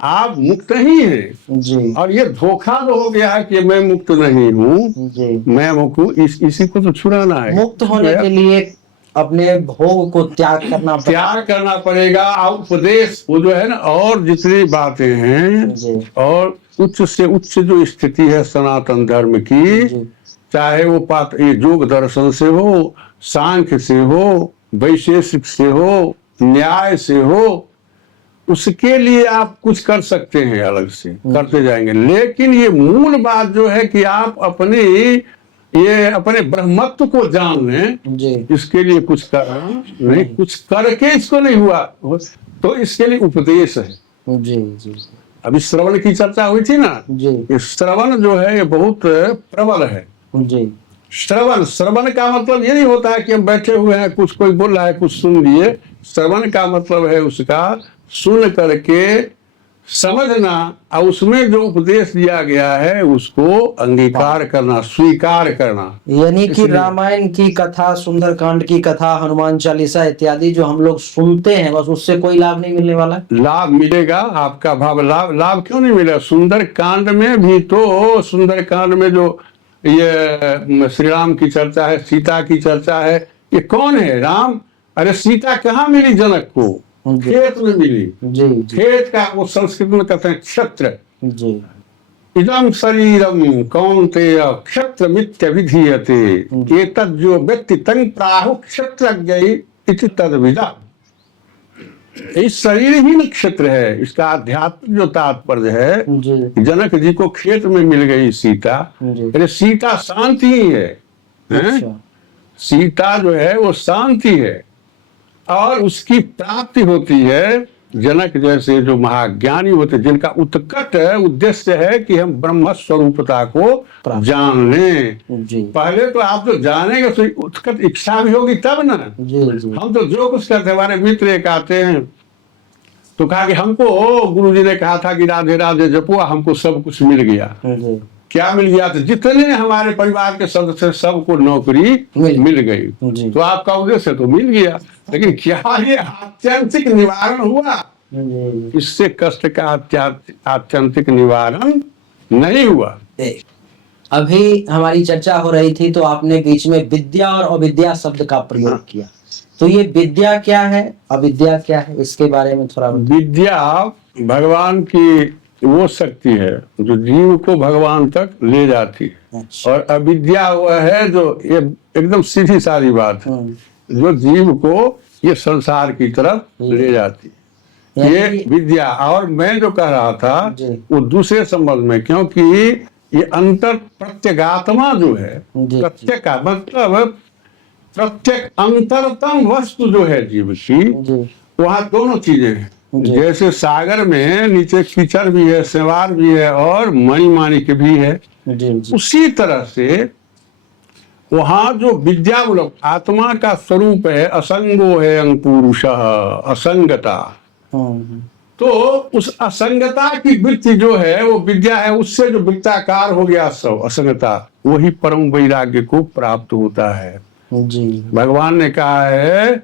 आप मुक्त ही हैं जी। और ये धोखा तो हो गया है कि मैं मुक्त नहीं हूँ, मैं मुक्त हूँ, इसी को तो छुड़ाना है। मुक्त होने के लिए अपने भोग को त्याग करना पड़ेगा। और उपदेश वो जो है ना, और जितनी बातें हैं और उच्च से उच्च जो स्थिति है सनातन धर्म की, चाहे वो ये योग दर्शन से हो, सांख्य से हो, वैशेषिक से हो, न्याय से हो, उसके लिए आप कुछ कर सकते हैं, अलग से करते जाएंगे। लेकिन ये मूल बात जो है कि आप अपने ब्रह्मत्व को जान लें, इसके लिए कुछ करना नहीं, कुछ करके इसको नहीं हुआ तो इसके लिए उपदेश है जी जी। अभी श्रवण की चर्चा हुई थी ना जी। ये श्रवण जो है ये बहुत प्रबल है जी। श्रवण का मतलब ये नहीं होता है कि हम बैठे हुए हैं, कुछ कोई बोल रहा है कुछ सुन लिए। श्रवण का मतलब है उसका सुन करके समझना और उसमें जो उपदेश दिया गया है उसको अंगीकार करना, स्वीकार करना। यानी कि रामायण की कथा, सुंदरकांड की कथा, हनुमान चालीसा इत्यादि जो हम लोग सुनते हैं, बस उससे कोई लाभ नहीं मिलने वाला। लाभ मिलेगा आपका भाव। लाभ क्यों नहीं मिलेगा? सुंदरकांड में भी तो, सुंदरकांड में जो ये श्री राम की चर्चा है, सीता की चर्चा है, ये कौन है? राम। अरे सीता कहाँ मिली जनक को? खेत में मिली जी। खेत का वो संस्कृत में कहते हैं क्षत्र जी। इदं शरीरम कौन्तेय क्षत्र मित्य विधीयते एतद् जो व्यक्ति तंग प्राहु क्षत्रज्ञ इति तद्विदा। इस शरीर ही नक्षत्र है। इसका आध्यात्मिक जो तात्पर्य है, जनक जी को खेत में मिल गई सीता। अरे सीता शांति ही है, अच्छा। सीता जो है वो शांति है और उसकी प्राप्ति होती है जनक जैसे जो महाज्ञानी होते, जिनका उत्कट उद्देश्य है कि हम ब्रह्म स्वरूपता को जान लें। पहले तो आप जो जानेंगे तो उत्कट इच्छा भी होगी तब ना जी। हम तो जो कुछ करते, हमारे मित्र एक आते हैं तो कहा कि हमको गुरुजी ने कहा था कि राधे राधे जपो, हमको सब कुछ मिल गया। क्या मिल गया? तो जितने हमारे परिवार के सदस्य सबको नौकरी मिल गई। तो आपका उद्देश्य तो मिल गया, लेकिन क्या ये आत्यंतिक निवारण हुआ? इससे कष्ट का आत्यंतिक निवारण नहीं हुआ। अभी हमारी चर्चा हो रही थी तो आपने बीच में विद्या और अविद्या शब्द का प्रयोग किया। तो ये विद्या क्या है, अविद्या क्या है, इसके बारे में थोड़ा बताइए। विद्या भगवान की वो शक्ति है जो जीव को भगवान तक ले जाती है, अच्छा। और अविद्या वह है जो ये एकदम सीधी सारी बात है, जो जीव को ये संसार की तरफ ले जाती है, ये यानी विद्या। और मैं जो कह रहा था जी। वो दूसरे संबंध में, क्योंकि ये अंतर प्रत्यगात्मा जो है, जी। प्रत्येक का मतलब प्रत्येक अंतरतम वस्तु जो है जीव की, जी वहाँ दोनों चीजें हैं। जी। जैसे सागर में नीचे कीचड़ भी है, शैवाल भी है, और मणिमाणिक भी है, जी जी उसी तरह से वहाँ जो विद्या मूलक आत्मा का स्वरूप है, असंगो है अंकुरुषः, असंगता। हम्म, तो उस असंगता की वृत्ति जो है वो विद्या है, उससे जो वृत्ताकार हो गया सब असंगता, वही परम वैराग्य को प्राप्त होता है। जी भगवान ने कहा है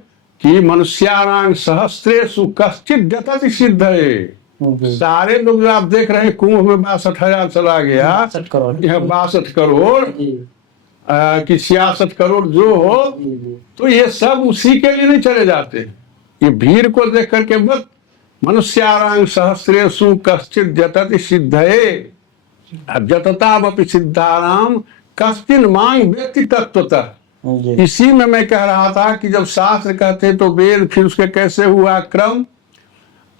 कि मनुष्याणां सहस्रेषु कश्चित् गतति सिद्धये। जी। सारे लोग जो आप देख रहे हैं, कुंभ में 62,000 चला गया, 62 करोड़। यह 62 करोड़ जी कि 66 करोड़ जो हो, जी जी। तो ये सब उसी के लिए नहीं चले जाते। ये भीड़ को देख करके मत, मनुष्याणां सहस्रेषु कश्चित् गतति सिद्धये जततावपि सिद्धानां कश्चिन् मां वेत्ति तत्त्वतः। जी इसी में मैं कह रहा था कि जब शास्त्र कहते तो वेद, फिर उसके कैसे हुआ क्रम,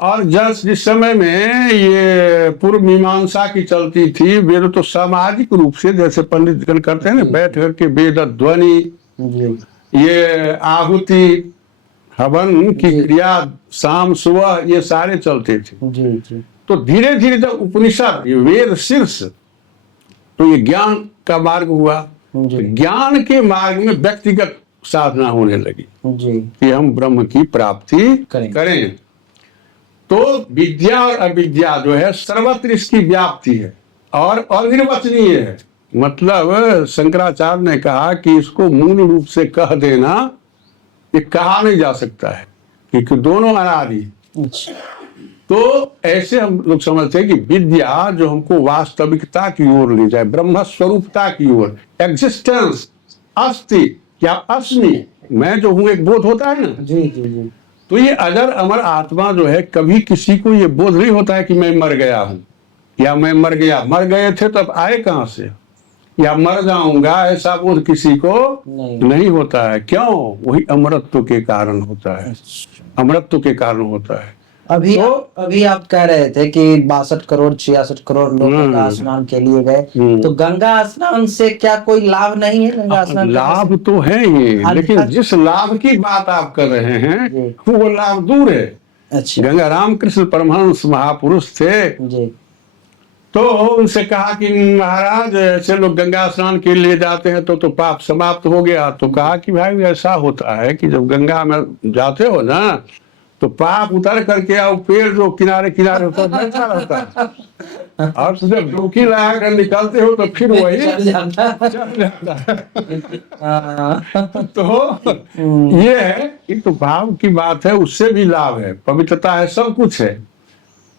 और जिस समय में ये पूर्व मीमांसा की चलती थी, वेद तो सामाजिक रूप से, जैसे पंडित गण करते हैं ना, बैठ करके वेद ध्वनि, जी ये आहुति हवन की जी। क्रिया, शाम सुबह, ये सारे चलते थे। जी जी तो धीरे धीरे जब उपनिषद, ये वेद शीर्ष, तो ये ज्ञान का मार्ग हुआ। जी ज्ञान के मार्ग में व्यक्तिगत साधना होने लगी जी कि हम ब्रह्म की प्राप्ति करें। करें। तो विद्या और अविद्या जो है सर्वत्र इसकी व्याप्ति है और अनिर्वचनीय है। मतलब शंकराचार्य ने कहा कि इसको मूल रूप से कह देना, ये कहा नहीं जा सकता है, क्योंकि दोनों अनादि। अच्छा। तो ऐसे हम लोग समझते हैं कि विद्या जो हमको वास्तविकता की ओर ले जाए, ब्रह्म स्वरूपता की ओर, एग्जिस्टेंस, अस्ति या अस्मि, मैं जो हूं, एक बोध होता है ना। जी जी जी। तो ये अजर अमर आत्मा जो है, कभी किसी को ये बोध नहीं होता है कि मैं मर गया हूं या मैं मर गया, मर गए थे तो अब आए कहां से, या मर जाऊंगा, ऐसा बोध किसी को नहीं होता है। क्यों? वही अमरत्व के कारण होता है, अमरत्व के कारण होता है। अभी तो अभी आप कह रहे थे कि 62 करोड़ 66 करोड़ लोग गंगा स्नान के लिए गए, तो गंगा स्नान से क्या कोई लाभ नहीं है? गंगा स्नान लाभ तो है ही, लेकिन जिस लाभ की बात आप कर रहे हैं वो लाभ दूर है। अच्छा। गंगा रामकृष्ण परमहंस महापुरुष थे, जी तो उनसे कहा कि महाराज ऐसे लोग गंगा स्नान के लिए जाते हैं तो पाप समाप्त हो गया। तो कहा कि भाई ऐसा होता है कि जब गंगा में जाते हो ना, तो पाप उतर करके और पेड़ जो किनारे किनारे होता है बैठा रहता है, और जब डुबकी लगा कर निकलते हो तो फिर वही चल जाता है। चल जाता है। हाँ। तो ये है कि तो भाव की बात है, उससे भी लाभ है, पवित्रता है, सब कुछ है।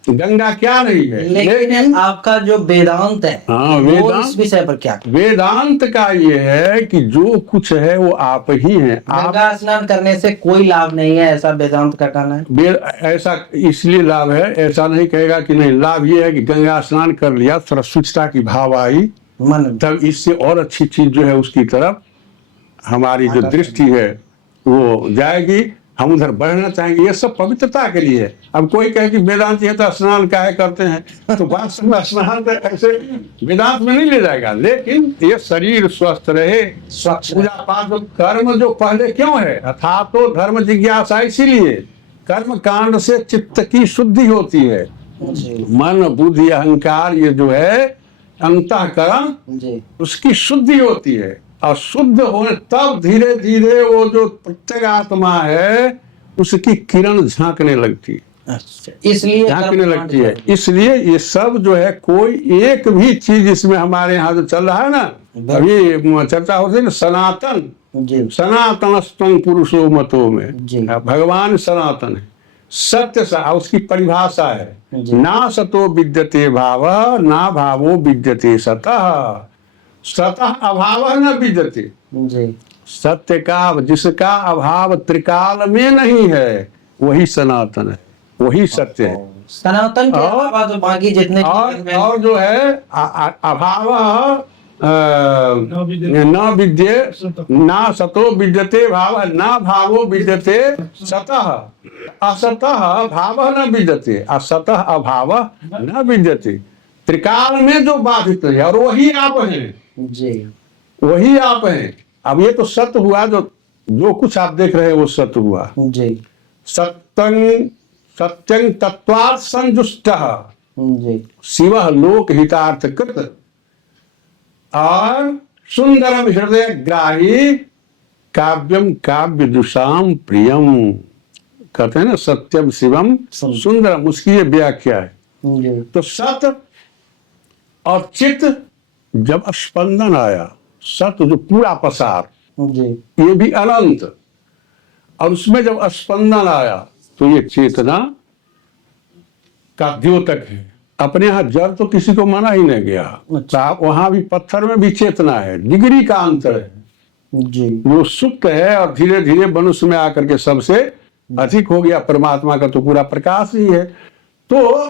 गंगा क्या नहीं है, लेकिन आपका जो वेदांत है, हाँ, वो वेदांत, इस विषय पर क्या? वेदांत का ये है कि जो कुछ है वो आप ही हैं। आप गंगा स्नान करने से कोई लाभ नहीं है, ऐसा वेदांत का कहना है। ऐसा इसलिए लाभ है, ऐसा नहीं कहेगा कि नहीं। लाभ ये है कि गंगा स्नान कर लिया, थोड़ा स्वच्छता की भाव आई मन तब इससे और अच्छी चीज जो है उसकी तरफ हमारी जो दृष्टि है वो जाएगी, हम उधर बढ़ना चाहेंगे। ये सब पवित्रता के लिए है। अब कोई कहे कि वेदांत ये तो स्नान काहे करते हैं, तो वास्तव में स्नान तो ऐसे वेदांत में नहीं ले जाएगा, लेकिन ये शरीर स्वस्थ रहे, स्वच्छ पूजा पाठ जो कर्म जो पहले क्यों है, अथा तो धर्म जिज्ञासा, इसीलिए कर्म कांड से चित्त की शुद्धि होती है। जी मन बुद्धि अहंकार ये जो है अंतःकरण, जी उसकी शुद्धि होती है, और शुद्ध होने तब धीरे धीरे वो जो प्रत्येक आत्मा है उसकी किरण झांकने लगती है, अच्छा। इसलिए झांकने लगती है। इसलिए ये सब जो है, कोई एक भी चीज इसमें हमारे यहाँ जो चल रहा है ना, अभी चर्चा होती है ना, सनातन, जी सनातनस्तं पुरुषो मतो में, जी। भगवान सनातन है, सत्य सा उसकी परिभाषा है, ना सतो विद्यते भाव, ना भावो विद्यते सतः, सतः अभाव न विद्यते। जी सत्य का जिसका अभाव त्रिकाल में नहीं है वही सनातन है, वही सत्य है। सनातन के अलावा जो बाकी जितने और जो है अभाव न विद्ये ना सतो विद्यते भाव ना भावो विद्यते सतः असतः भाव न विद्यते असतः अभाव न विद्यते। त्रिकाल में जो बाधित है और वही आप हैं जी, वही आप हैं। अब ये तो सत्य हुआ, जो कुछ आप देख रहे हैं वो सत्य हुआ। जी सत्यं सत्यं तत्वात् संजुष्टः जी शिव लोक हितार्थ कृत और सुंदरम हृदय ग्राही काव्यम काव्य दुषाम प्रियम। कहते हैं ना सत्यम शिवम सुंदरम, उसकी ये व्याख्या है। जी तो सत्य और चित्त जब स्पंदन आया, सत्य जो पूरा पसार, जी ये भी अनंत, और उसमें जब स्पंदन आया तो ये चेतना का द्योतक है। अपने यहाँ जड़ तो किसी को माना ही नहीं गया, वहां भी पत्थर में भी चेतना है, डिग्री का अंतर है। जी जो सुप्त है और धीरे धीरे मनुष्य में आकर के सबसे अधिक हो गया, परमात्मा का तो पूरा प्रकाश ही है। तो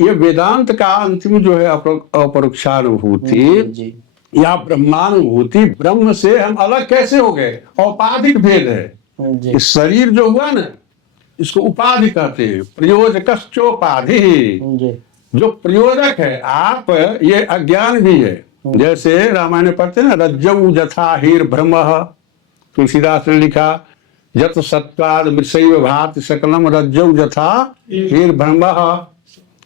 ये वेदांत का अंतिम जो है अपरोक्षानुभूति जी या ब्रह्मानुभूति, ब्रह्म से हम अलग कैसे हो गए, औपाधिक भेद है। जी इस शरीर जो हुआ ना, इसको उपाधि कहते हैं, प्रयोजकश्चोपाधि। जी जो प्रयोजक है आप, ये अज्ञान भी है। जैसे रामायण में पढ़ते हैं ना, रज्जौ जथा हीर भ्रमः, तुलसीदास ने लिखा यत सत्वाद मृषैव भाति सकलम रज्जौ जथा हीर भ्रमः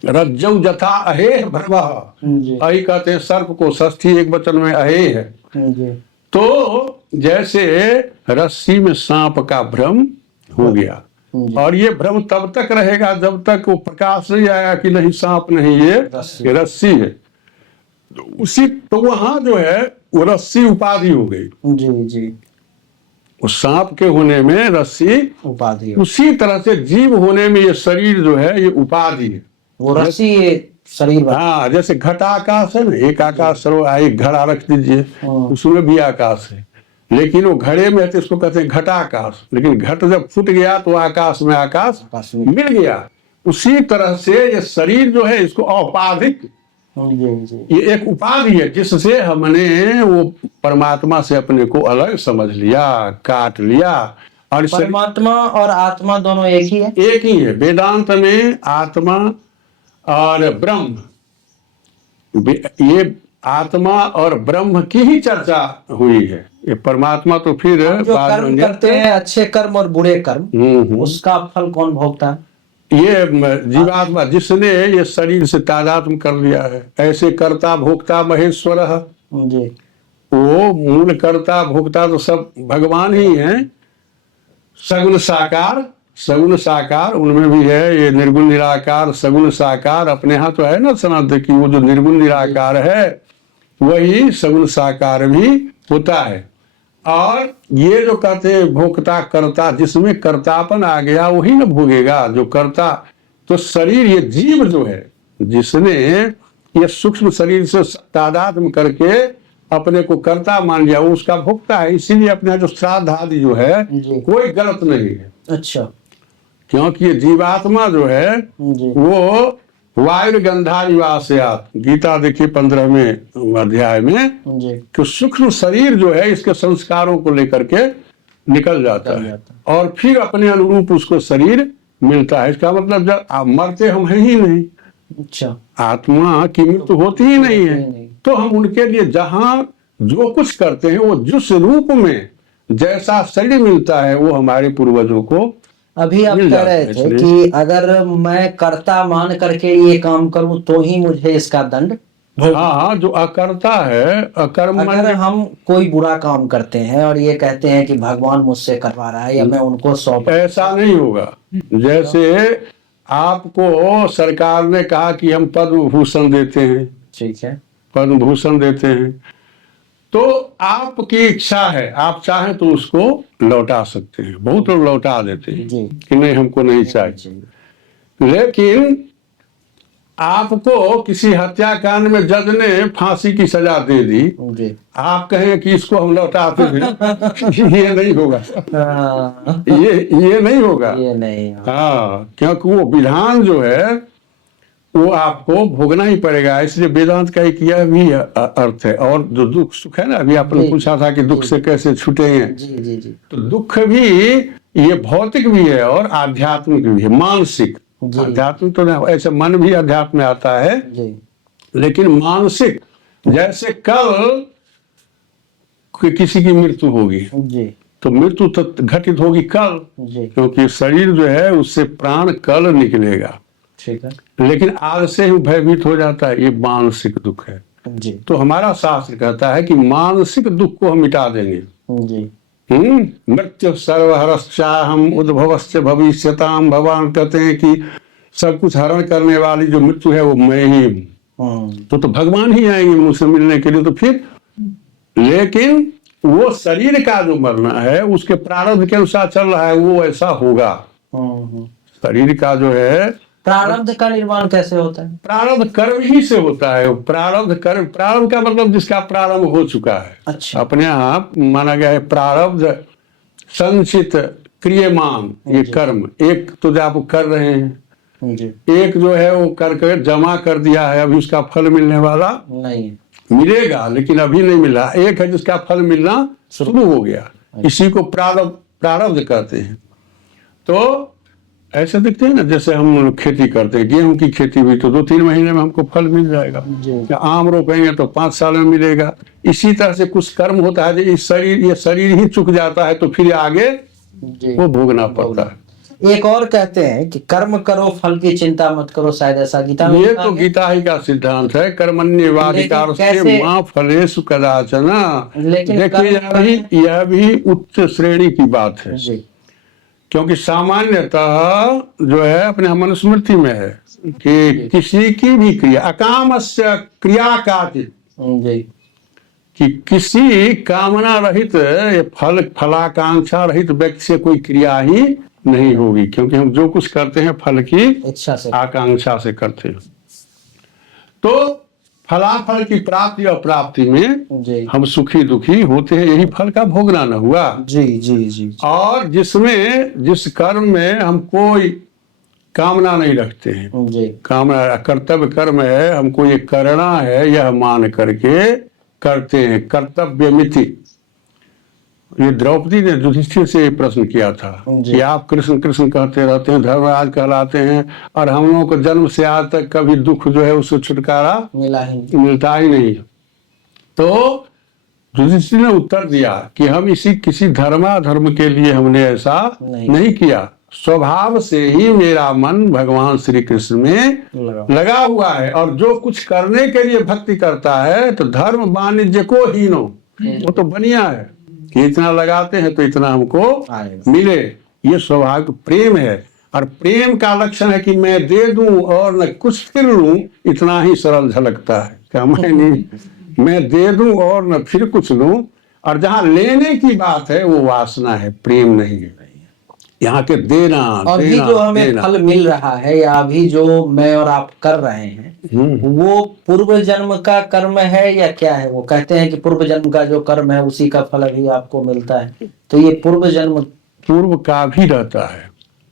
रज्जौ जथा अहेह भ्रमः। अहि कहते हैं सर्प को, षष्ठी एक वचन में अहे है। जी तो जैसे रस्सी में सांप का भ्रम हो गया, और ये भ्रम तब तक रहेगा जब तक वो प्रकाश नहीं आएगा कि नहीं सांप नहीं, ये रस्सी है। तो उसी तो वहां जो है वो रस्सी उपाधि हो गई। जी जी उस सांप के होने में रस्सी उपाधि, उसी तरह से जीव होने में ये शरीर जो है ये उपाधि है। वो रस्सी ये शरीर बना। हाँ, जैसे घटाकाश है ना, एक आकाश एक घड़ा रख दीजिए, उसमें भी आकाश है, लेकिन वो घड़े में है तो इसको कहते हैं घटाकाश। लेकिन घट जब फूट गया तो आकाश में आकाश मिल गया। उसी तरह से ये शरीर जो है इसको औपाधिक, ये एक उपाधि है जिससे हमने वो परमात्मा से अपने को अलग समझ लिया, काट लिया। और परमात्मा और आत्मा दोनों एक ही है, एक ही है। वेदांत में आत्मा और ब्रह्म, ये आत्मा और ब्रह्म की ही चर्चा हुई है। ये परमात्मा तो फिर जो कर्म करते हैं अच्छे कर्म और बुरे कर्म, उसका फल कौन भोगता है? ये जीवात्मा, जिसने ये शरीर से तादात्म्य कर लिया है। ऐसे कर्ता भोक्ता महेश्वर, जी वो मूल कर्ता भोक्ता तो सब भगवान ही हैं। सगुण साकार, सगुण साकार उनमें भी है, ये निर्गुण निराकार सगुण साकार अपने यहाँ तो है ना सनातन की। वो जो निर्गुण निराकार है वही सगुण साकार भी होता है। और ये जो कहते हैं भोक्ता कर्ता, जिसमें कर्तापन आ गया वही ना भोगेगा जो कर्ता। तो शरीर, ये जीव जो है जिसने ये सूक्ष्म शरीर से तादात्म्य करके अपने को कर्ता मान लिया, वो उसका भोक्ता है। इसीलिए अपना जो श्राद्ध आदि जो है कोई गलत नहीं है। अच्छा, क्योंकि ये जीवात्मा जो है वो वायुर्गंधा निवासयात, गीता देखिए 15वें अध्याय में, कि सूक्ष्म शरीर जो है इसके संस्कारों को लेकर के निकल जाता है और फिर अपने अनुरूप उसको शरीर मिलता है। इसका मतलब जब आप मरते हम हैं ही नहीं। अच्छा, आत्मा की मृत्यु होती ही नहीं है। तो हम उनके लिए जहां जो कुछ करते हैं वो जिस रूप में जैसा शरीर मिलता है वो हमारे पूर्वजों को। अभी आप कह रहे थे कि अगर मैं कर्ता मान करके ये काम करूं तो ही मुझे इसका दंड। हाँ, जो अकर्ता है, अकर्म, अगर हम कोई बुरा काम करते हैं और ये कहते हैं कि भगवान मुझसे करवा रहा है या मैं उनको सौंप, ऐसा नहीं होगा। जैसे आपको सरकार ने कहा कि हम पद्म भूषण देते हैं, ठीक है, पद्म भूषण देते हैं, तो आपकी इच्छा है, आप चाहें तो उसको लौटा सकते हैं। बहुत लोग लौटा देते हैं कि नहीं हमको नहीं चाहिए। लेकिन आपको किसी हत्याकांड में जज ने फांसी की सजा दे दी, जी आप कहें कि इसको हम लौटाते हैं, ये नहीं होगा। हाँ, ये नहीं होगा। ये नहीं हाँ, क्योंकि वो विधान जो है वो आपको भोगना ही पड़ेगा। इसलिए वेदांत का एक यह भी अर्थ है। और जो दुख सुख है ना, अभी आपने जी, पूछा था कि दुख जी, से कैसे छूटेंगे, जी जी जी तो दुख भी ये भौतिक भी है और आध्यात्मिक भी है, मानसिक। जी आध्यात्मिक तो नहीं, ऐसे मन भी अध्यात्म में आता है, जी लेकिन मानसिक, जैसे कल किसी की मृत्यु होगी जी तो मृत्यु तो घटित होगी कल, जी क्योंकि शरीर जो है उससे प्राण कल निकलेगा, ठीक है लेकिन आज से ही भयभीत हो जाता है, ये मानसिक दुख है। जी तो हमारा शास्त्र कहता है कि मानसिक दुख को हम मिटा देंगे। जी मृत्यु सर्वहरश्चाहम उद्भवश्च भविष्यताम, भगवान कहते हैं कि सब कुछ हरण करने वाली जो मृत्यु है वो मैं ही हूं। तो भगवान ही आएंगे मुझसे मिलने के लिए। तो फिर लेकिन वो शरीर का जो मरना है उसके प्रारब्ध के अनुसार चल रहा है, वो ऐसा होगा। शरीर का जो है प्रारब्ध का निर्माण कैसे होता है? प्रारब्ध कर्म ही से होता है। प्रारब्ध कर्म, प्रारब्ध का मतलब जिसका प्रारंभ हो चुका है। अच्छा अपने यहाँ माना गया है प्रारब्ध संचित क्रियमान, ये कर्म एक तो जो आप कर रहे हैं, जी एक जो है वो करके जमा कर दिया है, अभी उसका फल मिलने वाला नहीं मिलेगा, लेकिन अभी नहीं मिला। एक है जिसका फल मिलना शुरू हो गया, इसी को प्रारब्ध प्रारब्ध कहते हैं। तो ऐसे दिखते हैं ना, जैसे हम खेती करते हैं, गेहूं की खेती हुई तो 2-3 महीने में हमको फल मिल जाएगा, या आम रोपेंगे तो 5 साल में मिलेगा। इसी तरह से कुछ कर्म होता है, ये शरीर ही चुक जाता है, तो फिर आगे वो भोगना पड़ता है। एक और कहते हैं कि कर्म करो फल की चिंता मत करो, शायद ऐसा गीता में ये लिखा तो है। गीता ही का सिद्धांत है, कर्मण्येवाधिकार लेकिन कैसे- मां फलेषु कदाचन। लेकिन देखिए यह भी उच्च श्रेणी की बात है, जी क्योंकि सामान्यतः जो है अपने मनुस्मृति में है कि किसी की भी क्रिया अकामस्य क्रिया काचित, जी कि किसी कामना रहित फलाकांक्षा रहित व्यक्ति से कोई क्रिया ही नहीं होगी, क्योंकि हम जो कुछ करते हैं फल की इच्छा से आकांक्षा से करते हैं। तो फलाफल की प्राप्ति और प्राप्ति में जी हम सुखी दुखी होते हैं, यही फल का भोगना न हुआ। जी जी जी और जिस कर्म में हम कोई कामना नहीं रखते हैं, जी कामना कर्तव्य कर्म है, हमको ये करना है यह मान करके करते हैं, कर्तव्य मिति। ये द्रौपदी ने युधिष्ठिर से प्रश्न किया था कि आप कृष्ण कृष्ण कहते रहते हैं, धर्मराज कहलाते हैं, और हम लोगों को जन्म से आज तक कभी दुख जो है उससे छुटकारा मिलता ही नहीं। तो युधिष्ठिर ने उत्तर दिया कि हम किसी धर्माधर्म के लिए हमने ऐसा नहीं किया, स्वभाव से ही मेरा मन भगवान श्री कृष्ण में लगा हुआ है, और जो कुछ करने के लिए भक्ति करता है तो धर्म वाणिज्य को हीनो, वो तो बढ़िया है कि इतना लगाते हैं तो इतना हमको मिले, ये स्वाभाविक प्रेम है। और प्रेम का लक्षण है कि मैं दे दूं और न कुछ फिर लूं, इतना ही सरल झलकता है, क्या मैं दे दूं और न फिर कुछ लूं। और जहां लेने की बात है वो वासना है, प्रेम नहीं है। यहाँ के देना और भी जो हमें फल मिल रहा है, या अभी जो मैं और आप कर रहे हैं, वो पूर्व जन्म का कर्म है या क्या है? वो कहते हैं कि पूर्व जन्म का जो कर्म है उसी का फल अभी आपको मिलता है, तो ये पूर्व का भी रहता है।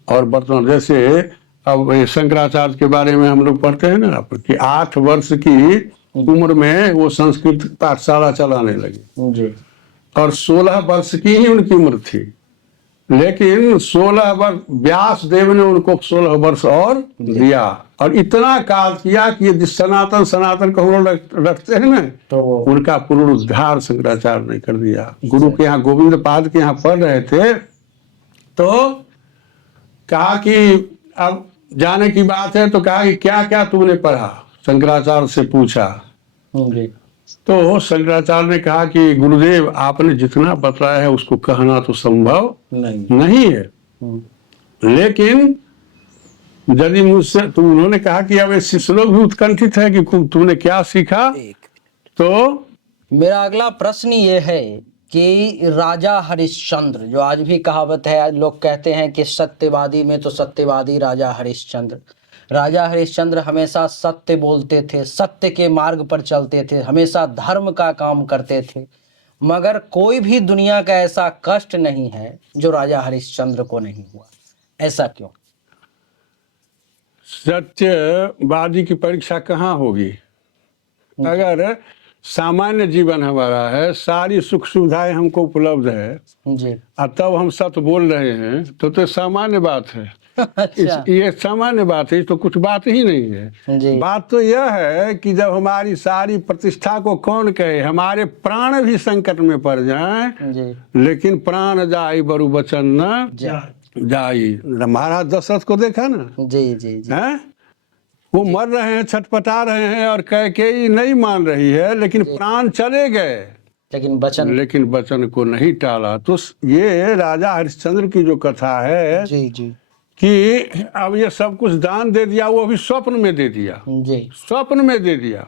और वर्तमान जैसे अब शंकराचार्य के बारे में हम लोग पढ़ते हैं ना कि 8 वर्ष की उम्र में वो संस्कृत पाठशाला चलाने लगे, और 16 वर्ष की ही उनकी उम्र थी, लेकिन 16 वर्ष व्यास देव ने उनको 16 वर्ष और दिया, और इतना काल किया कि ये सनातन को हम लोग रखते हैं ना, तो उनका पुनरुद्धार शंकराचार्य ने कर दिया। गुरु के यहाँ गोविंद पाद के यहाँ पढ़ रहे थे, तो कहा कि अब जाने की बात है, तो कहा कि क्या क्या तुमने पढ़ा, शंकराचार्य से पूछा। तो शंकराचार्य ने कहा कि गुरुदेव आपने जितना बताया है उसको कहना तो संभव नहीं है, लेकिन यदि मुझसे तो उन्होंने कहा कि अब शिष्य लोग भी उत्कंठित है कि तुमने क्या सीखा। तो मेरा अगला प्रश्न ये है कि राजा हरिश्चंद्र, जो आज भी कहावत है, आज लोग कहते हैं कि सत्यवादी में तो सत्यवादी राजा हरिश्चंद्र, राजा हरिश्चंद्र हमेशा सत्य बोलते थे, सत्य के मार्ग पर चलते थे, हमेशा धर्म का काम करते थे, मगर कोई भी दुनिया का ऐसा कष्ट नहीं है जो राजा हरिश्चंद्र को नहीं हुआ। ऐसा क्यों? सत्यवादी की परीक्षा कहाँ होगी? अगर सामान्य जीवन हमारा है, सारी सुख सुविधाएं हमको उपलब्ध है, जी और तब हम सत्य बोल रहे हैं, तो सामान्य बात है। अच्छा ये सामान्य बात है, तो कुछ बात ही नहीं है। जी बात तो यह है कि जब हमारी सारी प्रतिष्ठा को कौन कहे, हमारे प्राण भी संकट में पड़ जाएं, जी लेकिन प्राण जाई बरु वचन न जाई। महाराज दशरथ को देखा ना, जी जी जी हैं? वो मर रहे हैं, छटपटा रहे हैं, और कैकेयी नहीं मान रही है, लेकिन प्राण चले गए, लेकिन वचन को नहीं टाला। तो ये राजा हरिश्चंद्र की जो कथा है जी जी कि अब ये सब कुछ दान दे दिया, वो अभी स्वप्न में दे दिया, जी स्वप्न में दे दिया,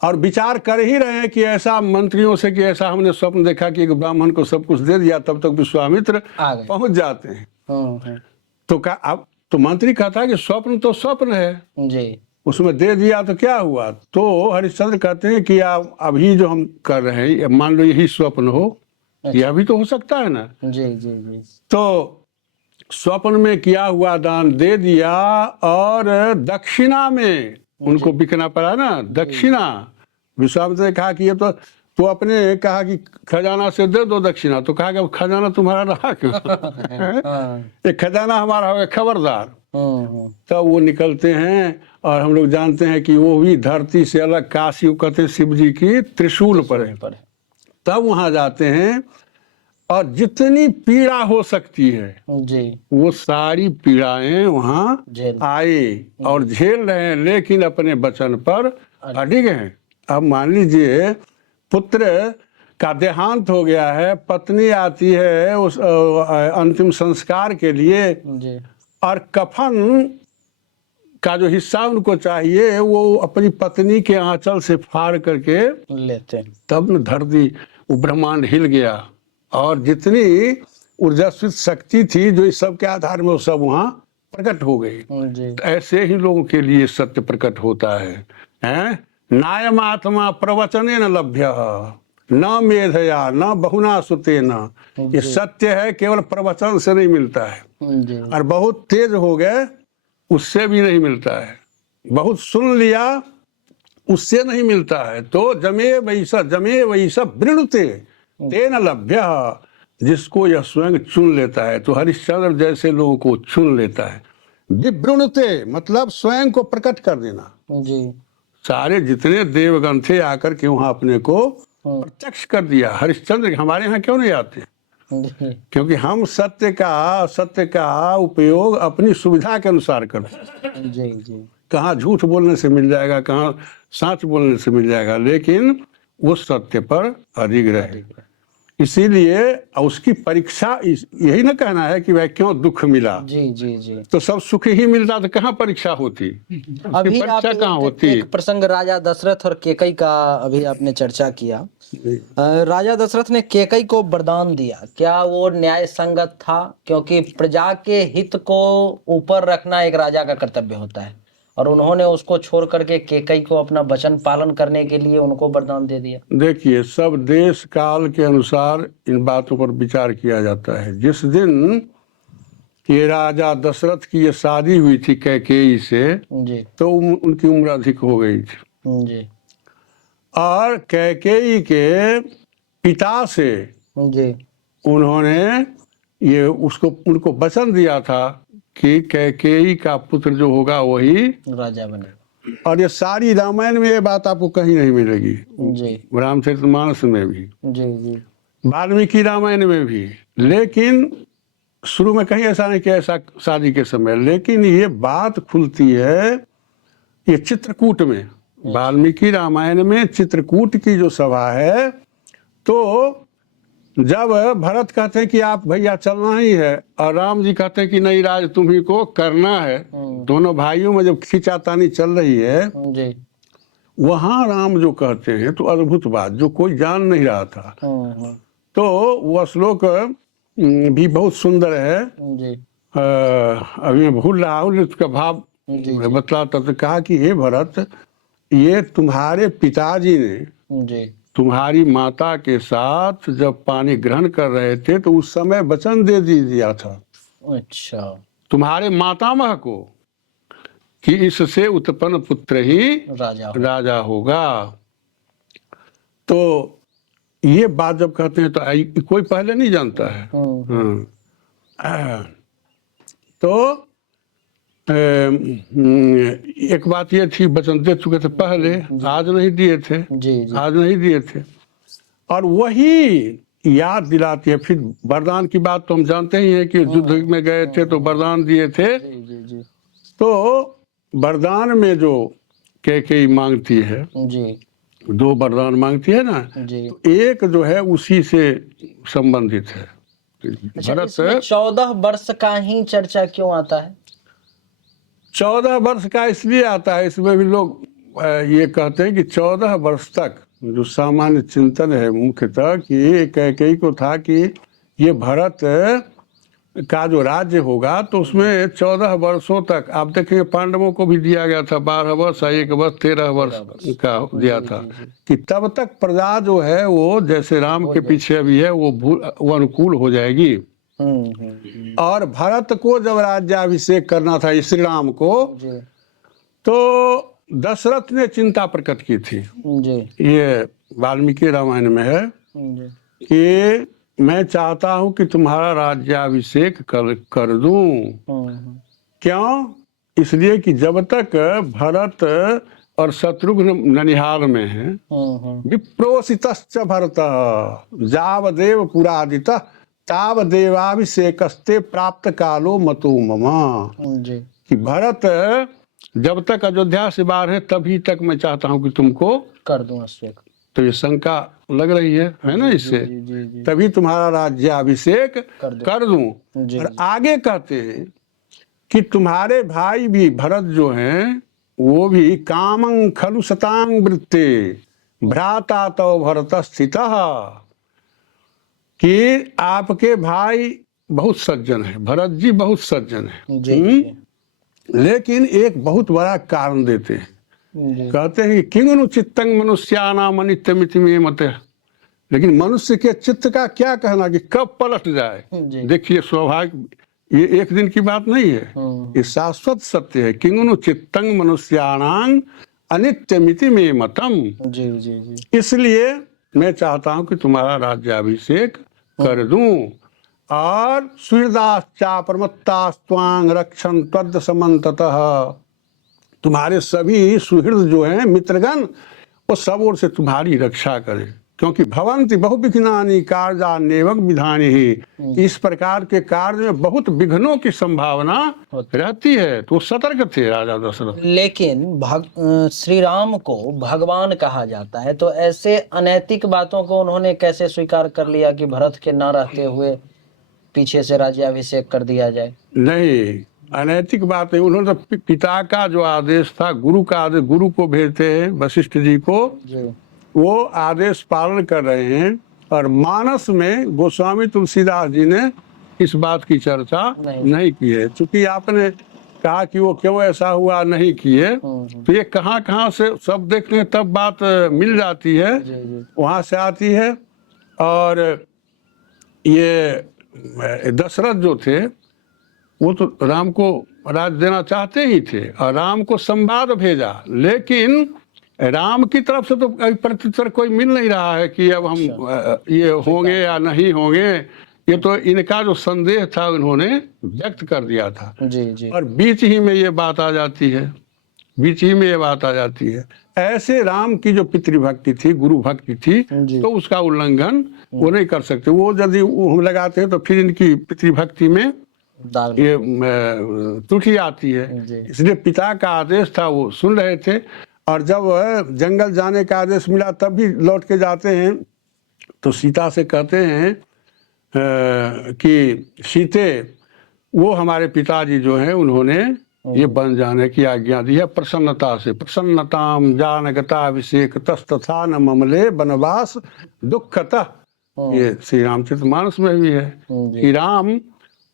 और विचार कर ही रहे हैं कि ऐसा मंत्रियों से कि ऐसा हमने स्वप्न देखा कि एक ब्राह्मण को सब कुछ दे दिया, तब तक विश्वामित्र आ गए। पहुंच जाते हैं। हम्म। तो अब तो मंत्री कहता है कि स्वप्न तो स्वप्न है, जी उसमें दे दिया तो क्या हुआ? तो हरिश्चंद्र कहते हैं कि आप अभी जो हम कर रहे हैं, मान लो यही स्वप्न हो, यह भी तो हो सकता है ना। जी जी जी तो स्वप्न में किया हुआ दान दे दिया, और दक्षिणा में उनको बिकना पड़ा ना, दक्षिणा। विश्वामित्र ने कहा कि ये तो अपने कहा कि खजाना से दे दो दक्षिणा, तो कहा कि खजाना तुम्हारा रहा क्यों? ये खजाना हमारा होगा, खबरदार। तब वो निकलते हैं, और हम लोग जानते हैं कि वो भी धरती से अलग, काशी कहते हैं शिव जी की त्रिशूल पर है। तब वहां जाते हैं, और जितनी पीड़ा हो सकती है जी वो सारी पीड़ाएं वहां आए और झेल रहे हैं, लेकिन अपने वचन पर अडिग हैं। अब मान लीजिए पुत्र का देहांत हो गया है, पत्नी आती है उस अंतिम संस्कार के लिए, और कफन का जो हिस्सा उनको चाहिए वो अपनी पत्नी के आंचल से फाड़ करके लेते हैं। तब न धरती, वो ब्रह्मांड हिल गया, और जितनी ऊर्जास्वित शक्ति थी जो इस सब के आधार में, वो सब वहाँ प्रकट हो गई। तो ऐसे ही लोगों के लिए सत्य प्रकट होता है, हैं? नायम आत्मा प्रवचने न लभ्य न मेधया न बहुना सुते न। ये सत्य है, केवल प्रवचन से नहीं मिलता है, और बहुत तेज हो गए उससे भी नहीं मिलता है, बहुत सुन लिया उससे नहीं मिलता है। तो जमे वैसा वृणुते तेन लभ्य, जिसको यह स्वयं चुन लेता है। तो हरिश्चंद्र जैसे लोगों को चुन लेता है। विवृणुते मतलब स्वयं को प्रकट कर देना। जी सारे जितने देवगण थे आकर के वहां अपने को प्रत्यक्ष कर दिया। हरिश्चंद्र हमारे यहाँ क्यों नहीं आते? क्योंकि हम सत्य का उपयोग अपनी सुविधा के अनुसार करते हैं। जी जी कहाँ झूठ बोलने से मिल जाएगा, कहाँ सच बोलने से मिल जाएगा, लेकिन वो सत्य पर अडिग रहे। इसीलिए उसकी परीक्षा यही ना कहना है कि वह क्यों दुख मिला। जी जी जी तो सब सुख ही मिलता तो कहाँ परीक्षा होती? अभी परीक्षा कहाँ होती? एक प्रसंग राजा दशरथ और केकई का अभी आपने चर्चा किया। राजा दशरथ ने केकई को वरदान दिया, क्या वो न्याय संगत था? क्योंकि प्रजा के हित को ऊपर रखना एक राजा का कर्तव्य होता है, और उन्होंने उसको छोड़ करके केकई को अपना वचन पालन करने के लिए उनको वरदान दे दिया। देखिए, सब देश काल के अनुसार इन बातों पर विचार किया जाता है। जिस दिन ये राजा दशरथ की ये शादी हुई थी कैकेयी से जी, तो उनकी उम्र अधिक हो गई थी जी, और कैकेयी के पिता से जी, उन्होंने ये उनको वचन दिया था कि कैकेयी का पुत्र जो होगा वही राजा बनेगा। और ये सारी रामायण में ये बात आपको कहीं नहीं मिलेगी। जी, रामचरितमानस में भी, जी, जी, वाल्मीकि रामायण में भी, लेकिन शुरू में कहीं ऐसा नहीं कि ऐसा शादी के समय। लेकिन ये बात खुलती है ये चित्रकूट में, वाल्मीकि रामायण में चित्रकूट की जो सभा है, तो जब भरत कहते हैं कि आप भैया चलना ही है और राम जी कहते हैं कि नहीं राज तुम्ही को करना है, दोनों भाइयों में जब खींचातानी चल रही है जी, वहां राम जो कहते हैं तो अद्भुत बात जो कोई जान नहीं रहा था। तो वह श्लोक भी बहुत सुंदर है। जी, अभी मैं भूल रहा हूँ, उसका भाव जी, बतलाता तो कहा कि हे भरत, ये तुम्हारे पिताजी ने जी, तुम्हारी माता के साथ जब पानी ग्रहण कर रहे थे तो उस समय वचन दे दिया था अच्छा, तुम्हारे मातामह को कि इससे उत्पन्न पुत्र ही राजा हो। राजा होगा। तो ये बात जब कहते हैं तो कोई पहले नहीं जानता है। हाँ। तो एक बात ये थी, वचन दे चुके थे पहले, आज नहीं दिए थे, जी, जी, आज नहीं दिए थे। और वही याद दिलाती है। फिर वरदान की बात तो हम जानते ही हैं कि युद्ध में गए थे तो वरदान दिए थे। जी, जी, जी, तो वरदान में जो कैकेयी मांगती है, जी, 2 वरदान मांगती है ना, जी। तो एक जो है उसी से संबंधित है। अच्छा, भरत इसमें 14 वर्ष का ही चर्चा क्यों आता है? 14 वर्ष का इसलिए आता है, इसमें भी लोग ये कहते हैं कि 14 वर्ष तक जो सामान्य चिंतन है मुख्यतः कि कैकेयी को था कि ये भरत का जो राज्य होगा तो उसमें 14 वर्षों तक, आप देखेंगे पांडवों को भी दिया गया था 12 वर्ष, 1 वर्ष 13 वर्ष का दिया था कि तब तक प्रजा जो है वो जैसे राम के पीछे अभी है वो अनुकूल हो जाएगी। और भरत को जब राज्याभिषेक करना था श्री राम को, तो दशरथ ने चिंता प्रकट की थी। ये वाल्मीकि रामायण में है कि मैं चाहता हूं कि तुम्हारा राज्याभिषेक कर दूं। क्यों? इसलिए कि जब तक भरत और शत्रुघ्न ननिहाल में है, विप्रोसितश्च भरत जावदेव पुरादितः तावदेवाभिषेकस्ते प्राप्त कालो मतो मम। कि भरत जब तक अयोध्या से बाहर है तभी तक मैं चाहता हूं कि तुमको कर दूं अभिषेक। तो ये शंका लग रही है ना इससे, तभी तुम्हारा राज्याभिषेक कर दूं। और आगे कहते हैं कि तुम्हारे भाई भी भरत जो हैं वो भी कामं खलु सतांग वृत्ते भ्राता तो भरत स्थितः, कि आपके भाई बहुत सज्जन है, भरत जी बहुत सज्जन है। लेकिन एक बहुत बड़ा कारण देते हैं, कहते हैं कि किंगनु चित्तंग मनुष्यानाम अनित्यमिति में मत। लेकिन मनुष्य के चित्त का क्या कहना कि कब पलट जाए। देखिए स्वाभाविक, ये एक दिन की बात नहीं है, ये शाश्वत सत्य है। किंगनु चित्तंग मनुष्यानाम अनित्यमिति में मतम। इसलिए मैं चाहता हूं कि तुम्हारा राज्याभिषेक कर दूं। और सुहृदाश्चा प्रमत्तास्त्वांग रक्षण त्वद समन्ततः, तुम्हारे सभी सुहृद जो हैं मित्रगण वो सब ओर से तुम्हारी रक्षा करें, क्योंकि भवन्ति बहुविघ्नानि कार्यान्येवं विधानि ही। इस प्रकार के कार्य में बहुत विघ्नों की संभावना रहती है। तो सतर्क थे राजा दशरथ। लेकिन श्री राम को भगवान कहा जाता है, तो ऐसे अनैतिक बातों को उन्होंने कैसे स्वीकार कर लिया कि भरत के न रहते हुए पीछे से राज्याभिषेक कर दिया जाए? नहीं, अनैतिक बात है। उन्होंने तो पिता का जो आदेश था, गुरु का आदेश, गुरु को भेजते हैं वशिष्ठ जी को, वो आदेश पालन कर रहे हैं। और मानस में गोस्वामी तुलसीदास जी ने इस बात की चर्चा नहीं की है। चूंकि आपने कहा कि वो क्यों ऐसा हुआ नहीं किए, तो ये कहाँ से सब देखते हैं तब बात मिल जाती है, वहां से आती है। और ये दशरथ जो थे वो तो राम को राज देना चाहते ही थे और राम को संवाद भेजा, लेकिन राम की तरफ से तो प्रत्युत्तर कोई मिल नहीं रहा है कि अब हम ये होंगे या नहीं होंगे। ये तो इनका जो संदेह था उन्होंने व्यक्त कर दिया था। और बीच ही में ये बात आ जाती है, ऐसे राम की जो पितृभक्ति थी, गुरु भक्ति थी, तो उसका उल्लंघन वो नहीं कर सकते। वो यदि हम लगाते हैं तो फिर इनकी पितृभक्ति में ये त्रुटि आती है। इसलिए पिता का आदेश था वो सुन रहे थे। और जब जंगल जाने का आदेश मिला तब भी लौट के जाते हैं, तो सीता से कहते हैं कि सीते, वो हमारे पिताजी जो हैं उन्होंने ये बन जाने की आज्ञा दी है प्रसन्नता से। प्रसन्नताम जानगता अभिषेक तस्तथा न ममले वनवास दुखतः। ये श्री रामचरितमानस में भी है कि राम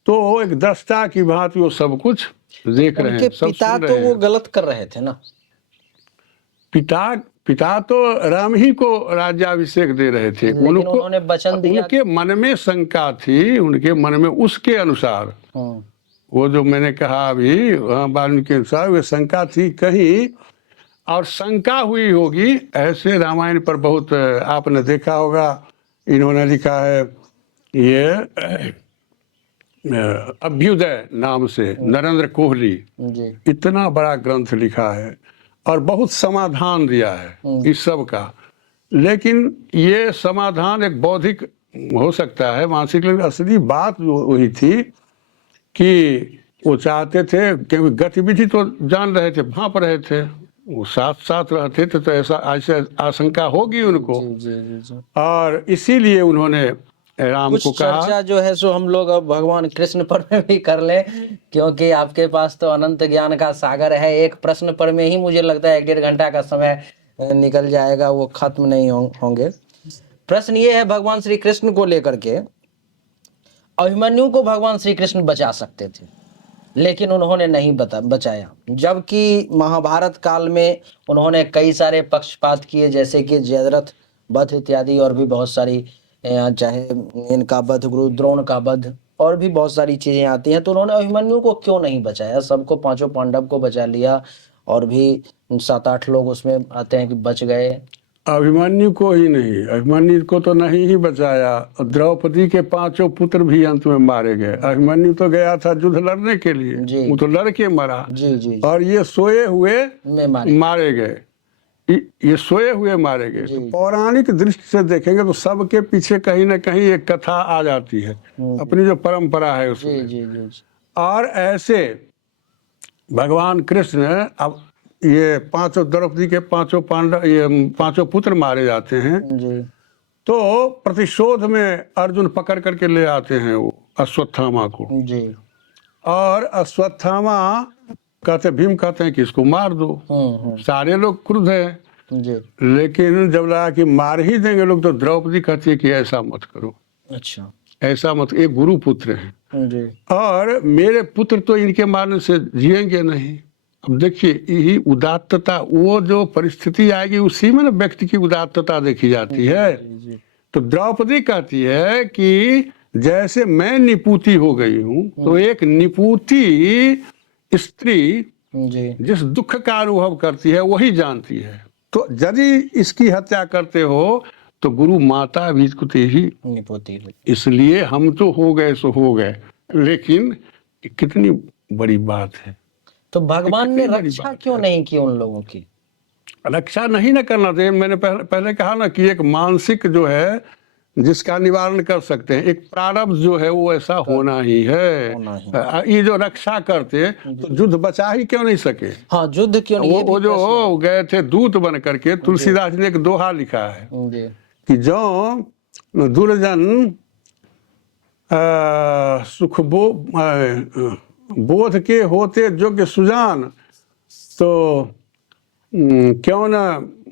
तो एक दृष्टा की भांति वो सब कुछ देख रहे उनके हैं, सब पिता सुन तो रहे वो हैं। गलत कर रहे थे ना। पिता पिता तो राम ही को राज्याभिषेक दे रहे थे। लेकिन उनको उन्होंने वचन दिया। उनके मन में शंका थी, उनके मन में उसके अनुसार, हम्म, वो जो मैंने कहा अभी वाल्मीकि के अनुसार वे शंका थी कहीं, और शंका हुई होगी। ऐसे रामायण पर बहुत आपने देखा होगा, इन्होंने लिखा है ये अभ्युदय नाम से नरेंद्र कोहली, जी इतना बड़ा ग्रंथ लिखा है और बहुत समाधान दिया है इस सब का। लेकिन ये समाधान एक बौद्धिक हो सकता है, मानसिक, लेकिन असली बात वही थी कि वो चाहते थे, क्योंकि गतिविधि तो जान रहे थे, भांप रहे थे, वो साथ साथ रहते थे, तो ऐसे आशंका होगी उनको। जी जी जी जी। और इसीलिए उन्होंने राम को कुछ कहा। चर्चा जो है सो हम लोग अब भगवान कृष्ण पर में भी कर लें, क्योंकि आपके पास तो अनंत ज्ञान का सागर है। एक प्रश्न पर में ही मुझे लगता है 1.5 घंटा का समय निकल जाएगा, वो खत्म नहीं होंगे। प्रश्न ये है भगवान श्री कृष्ण को लेकर के, अभिमन्यु को भगवान श्री कृष्ण बचा सकते थे, लेकिन उन्होंने नहीं बचाया। जबकि महाभारत काल में उन्होंने कई सारे पक्षपात किए, जैसे कि जयद्रथ वध इत्यादि, और भी बहुत सारी चाहे इनका वध, गुरु द्रोण का वध, और भी बहुत सारी चीजें आती हैं। तो उन्होंने अभिमन्यु को क्यों नहीं बचाया? सबको, 5 पांडव को बचा लिया, और भी 7-8 लोग उसमें आते हैं कि बच गए। अभिमन्यु को ही नहीं, अभिमन्यु को तो नहीं ही बचाया, द्रौपदी के 5 पुत्र भी अंत में मारे गए। अभिमन्यु तो गया था युद्ध लड़ने के जी। लिए, वो तो लड़के मरा, जी जी और ये सोए हुए में मारे। मारे गए। ये सोए हुए मारे गए। जी। तो पौराणिक दृष्टि से देखेंगे तो सबके पीछे कहीं ना कहीं एक कथा आ जाती है, अपनी जो परंपरा है जी उसमें। जी जी और ऐसे भगवान कृष्ण, अब ये 5 द्रौपदी के 5 पांडव, ये 5 पुत्र मारे जाते हैं, जी तो प्रतिशोध में अर्जुन पकड़ करके ले आते हैं वो अश्वत्थामा को। जी। और अश्वत्थामा कहते, भीम कहते हैं कि इसको मार दो। सारे लोग क्रुद्ध हैं, जी। लेकिन जब लगा कि मार ही देंगे लोग, तो द्रौपदी कहती है कि ऐसा मत करो, अच्छा। ऐसा मत, ये गुरु पुत्र हैं जी और मेरे पुत्र तो इनके मारने से जिएंगे नहीं। अब देखिए, यही उदात्तता, वो जो परिस्थिति आएगी उसी में ना व्यक्ति की उदात्तता देखी जाती है। जी तो द्रौपदी कहती है कि जैसे मैं निपुती हो गई हूँ, तो एक निपुती स्त्री जी जिस दुख का अनुभव करती है वही जानती है। तो यदि इसकी हत्या करते हो तो गुरु माता भी इसको ही, निपोती। इसलिए हम तो हो गए सो हो गए। लेकिन कितनी बड़ी बात है, तो भगवान ने कितनी बड़ी रक्षा बात क्यों है। नहीं की उन लोगों की? रक्षा नहीं ना करना चाहिए। मैंने पहले कहा ना कि एक मानसिक जो है जिसका निवारण कर सकते हैं, एक प्रारब्ध जो है वो ऐसा होना ही होना है। ये जो रक्षा करते तो युद्ध बचा ही क्यों नहीं सके। हाँ, युद्ध क्यों नहीं? वो जो गए थे दूत बन करके, तुलसीदास ने एक दोहा लिखा है जी कि जो दुर्जन सुख बोध के होते योग्य सुजान, तो क्यों ना,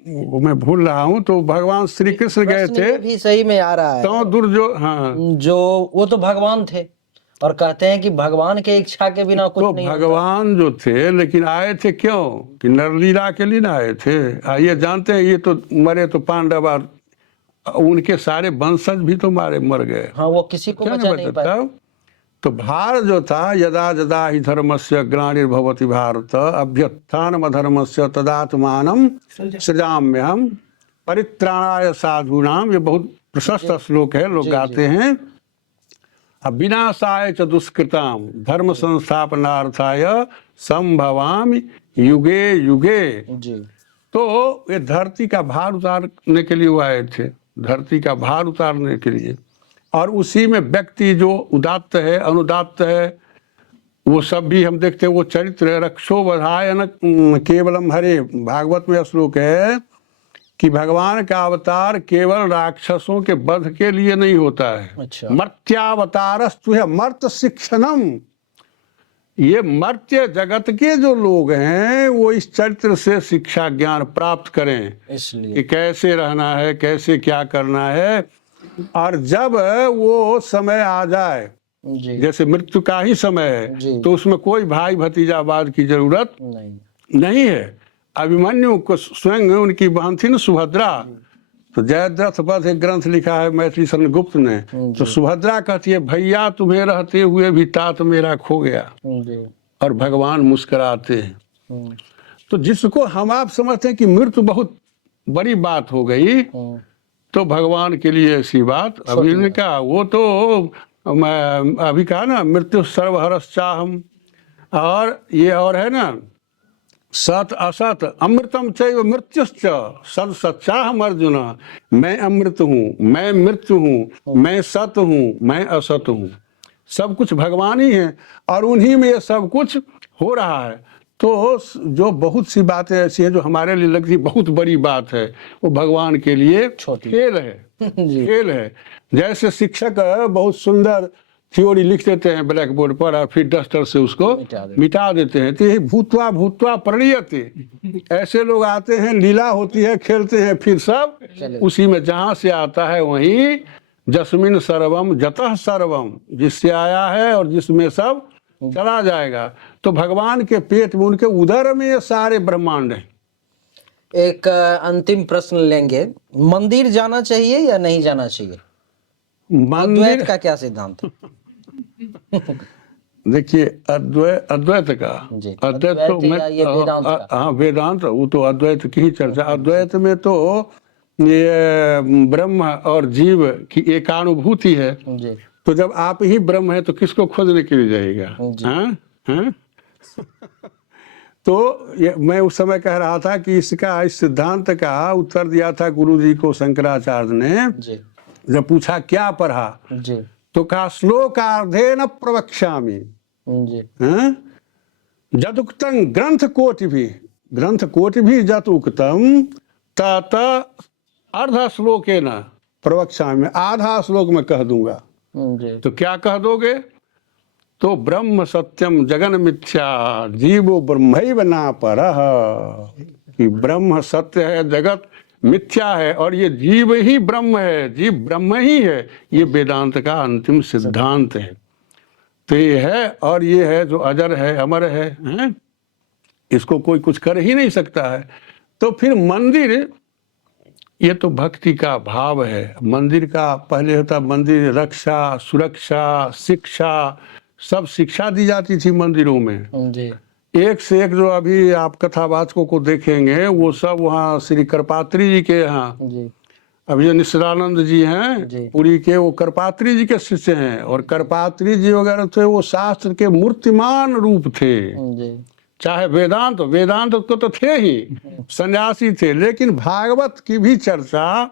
वो मैं भूल रहा हूँ, तो भगवान श्री कृष्ण गए प्रश्न थे ये भी सही में आ रहा है। तो दुर्जो, हाँ, जो वो तो भगवान थे, और कहते हैं कि भगवान के इच्छा के बिना कुछ तो नहीं होता। भगवान जो थे, लेकिन आए थे क्यों? कि नरलीला के लिए ना आए थे। ये जानते हैं, ये तो मरे तो पांडव और उनके सारे वंशज भी तो मर गए। हाँ, वो किसी को क्या बचा नहीं नहीं बचा पाया। तब? तो भार जो था, यदा यदा ही धर्मस्य ग्लानिर्भवति भारत अभ्युत्थानम अधर्मस्य तदात्मानं सृजाम्यहम् परित्राणाय साधूनाम। ये बहुत प्रशस्त श्लोक है, लोग गाते हैं। विनाशाय च दुष्कृताम धर्म संस्थापनार्थाय संभवामि युगे युगे। जी तो ये धरती का भार उतारने के लिए वो आए थे, धरती का भार उतारने के लिए। और उसी में व्यक्ति जो उदात्त है, अनुदात्त है, वो सब भी हम देखते हैं। वो चरित्र है, रक्षो वधाय न केवलम हरे। भागवत में श्लोक है कि भगवान का अवतार केवल राक्षसों के वध के लिए नहीं होता है। अच्छा। मर्त्यावतारस्तु है मर्त शिक्षणम। ये मर्त्य जगत के जो लोग हैं वो इस चरित्र से शिक्षा ज्ञान प्राप्त करें इसलिए कि कैसे रहना है, कैसे क्या करना है। और जब वो समय आ जाए जी जैसे मृत्यु का ही समय जी। है, तो उसमें कोई भाई भतीजावाद की जरूरत नहीं। नहीं है। अभिमन्यु को स्वयं उनकी बहन थी ना सुभद्रा, तो जयद्रथ वध एक ग्रंथ लिखा है मैथिली शरण गुप्त ने, तो जी सुभद्रा कहती है भैया तुम्हें रहते हुए भी तात मेरा खो गया, जी। और भगवान मुस्कुराते हैं। हम्म, तो जिसको हम आप समझते हैं कि मृत्यु बहुत बड़ी बात हो गई, हम्म, तो भगवान के लिए ऐसी बात अभी ने कहा, वो तो मैं अभी कहा ना मृत्यु सर्वहरस चाहम, और ये और है ना सत असत अमृतम चैव मृत्युश्च सत सच्चाहम अर्जुन, मैं अमृत हूँ, मैं मृत्यु हूँ, मैं सत हूँ, मैं असत हूँ, सब कुछ भगवान ही है, और उन्हीं में ये सब कुछ हो रहा है। तो जो बहुत सी बातें ऐसी हैं जो हमारे लिए लगती बहुत बड़ी बात है, वो भगवान के लिए छोटी। खेल है, जी खेल है। जैसे शिक्षक बहुत सुंदर थ्योरी लिख देते हैं ब्लैक बोर्ड पर, और फिर डस्टर से उसको मिटा देते हैं, तो ये भूतवा भूतवा प्रणीयते, ऐसे लोग आते हैं, लीला होती है, खेलते हैं, फिर सब उसी में जहां से आता है वहीं जस्मिन सर्वम जतः सर्वम, जिससे आया है और जिसमें सब चला जाएगा। तो भगवान के पेट में, उनके उदर में ये सारे ब्रह्मांड हैं। एक अंतिम प्रश्न लेंगे, मंदिर जाना चाहिए या नहीं जाना चाहिए? मंदिर अद्वैत का क्या सिद्धांत है? देखिए अद्वैत का, जी, अद्वैत तो अद्वैत या ये वेदांत का? हाँ वेदांत, वो तो अद्वैत की ही चर्चा। अद्वैत में तो ये ब्रह्म और जीव की एकानुभूति है। जी तो जब आप ही ब्रह्म है तो किसको खोजने के लिए जाएगा? जी। हाँ हाँ। तो ये मैं उस समय कह रहा था कि इसका, इस सिद्धांत का उत्तर दिया था गुरु जी को शंकराचार्य ने। जी जब पूछा क्या पढ़ा, जी तो कहा श्लोकार्धेन प्रवक्ष्यामि जी जदुक्तं ग्रंथ कोटि भी जत उक्तम तत अर्ध श्लोकेन प्रवक्ष्यामि, आधा श्लोक में कह दूंगा। जी तो क्या कह दोगे? तो ब्रह्म सत्यम जगन मिथ्या जीवो ब्रह्मैव ना परः, कि ब्रह्म सत्य है, जगत मिथ्या है, और ये जीव ही ब्रह्म है, जीव ब्रह्म ही है। ये वेदांत का अंतिम सिद्धांत है। तो ये है, और ये है जो अजर है, अमर है, हैं? इसको कोई कुछ कर ही नहीं सकता है। तो फिर मंदिर, ये तो भक्ति का भाव है। मंदिर का पहले होता, मंदिर रक्षा, सुरक्षा, शिक्षा, सब शिक्षा दी जाती थी मंदिरों में। जी एक से एक जो अभी आप कथावाचकों को देखेंगे, वो सब वहाँ श्री करपात्री जी के यहाँ, जी अभी जो निश्चलानंद जी जी। हैं पुरी के, वो करपात्री जी के शिष्य हैं। और करपात्री जी वगैरह थे, वो शास्त्र के मूर्तिमान रूप थे। जी चाहे वेदांत को तो थे ही, सन्यासी थे, लेकिन भागवत की भी चर्चा,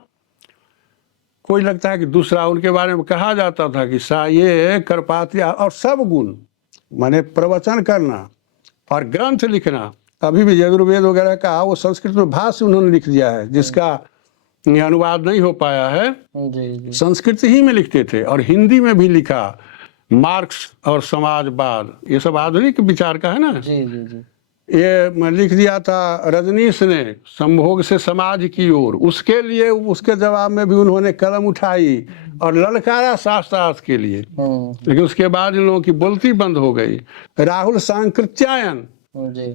कोई लगता है कि दूसरा उनके बारे में कहा जाता था कि ये करपात्री, और सब गुण, माने प्रवचन करना और ग्रंथ लिखना। अभी भी यजुर्वेद वगैरह का वो संस्कृत में भाष्य उन्होंने लिख दिया है, जिसका अनुवाद नहीं हो पाया है। जी संस्कृत ही में लिखते थे, और हिंदी में भी लिखा। मार्क्स और समाजवाद, ये सब आधुनिक विचार का है ना। जी जी जी ये लिख दिया था रजनीश ने, संभोग से समाज की ओर। उसके लिए, उसके जवाब में भी उन्होंने कलम उठाई और ललकारा शास्त्रार्थ के लिए, लेकिन उसके बाद इन लोगों की बोलती बंद हो गई। राहुल सांकृत्यायन, जी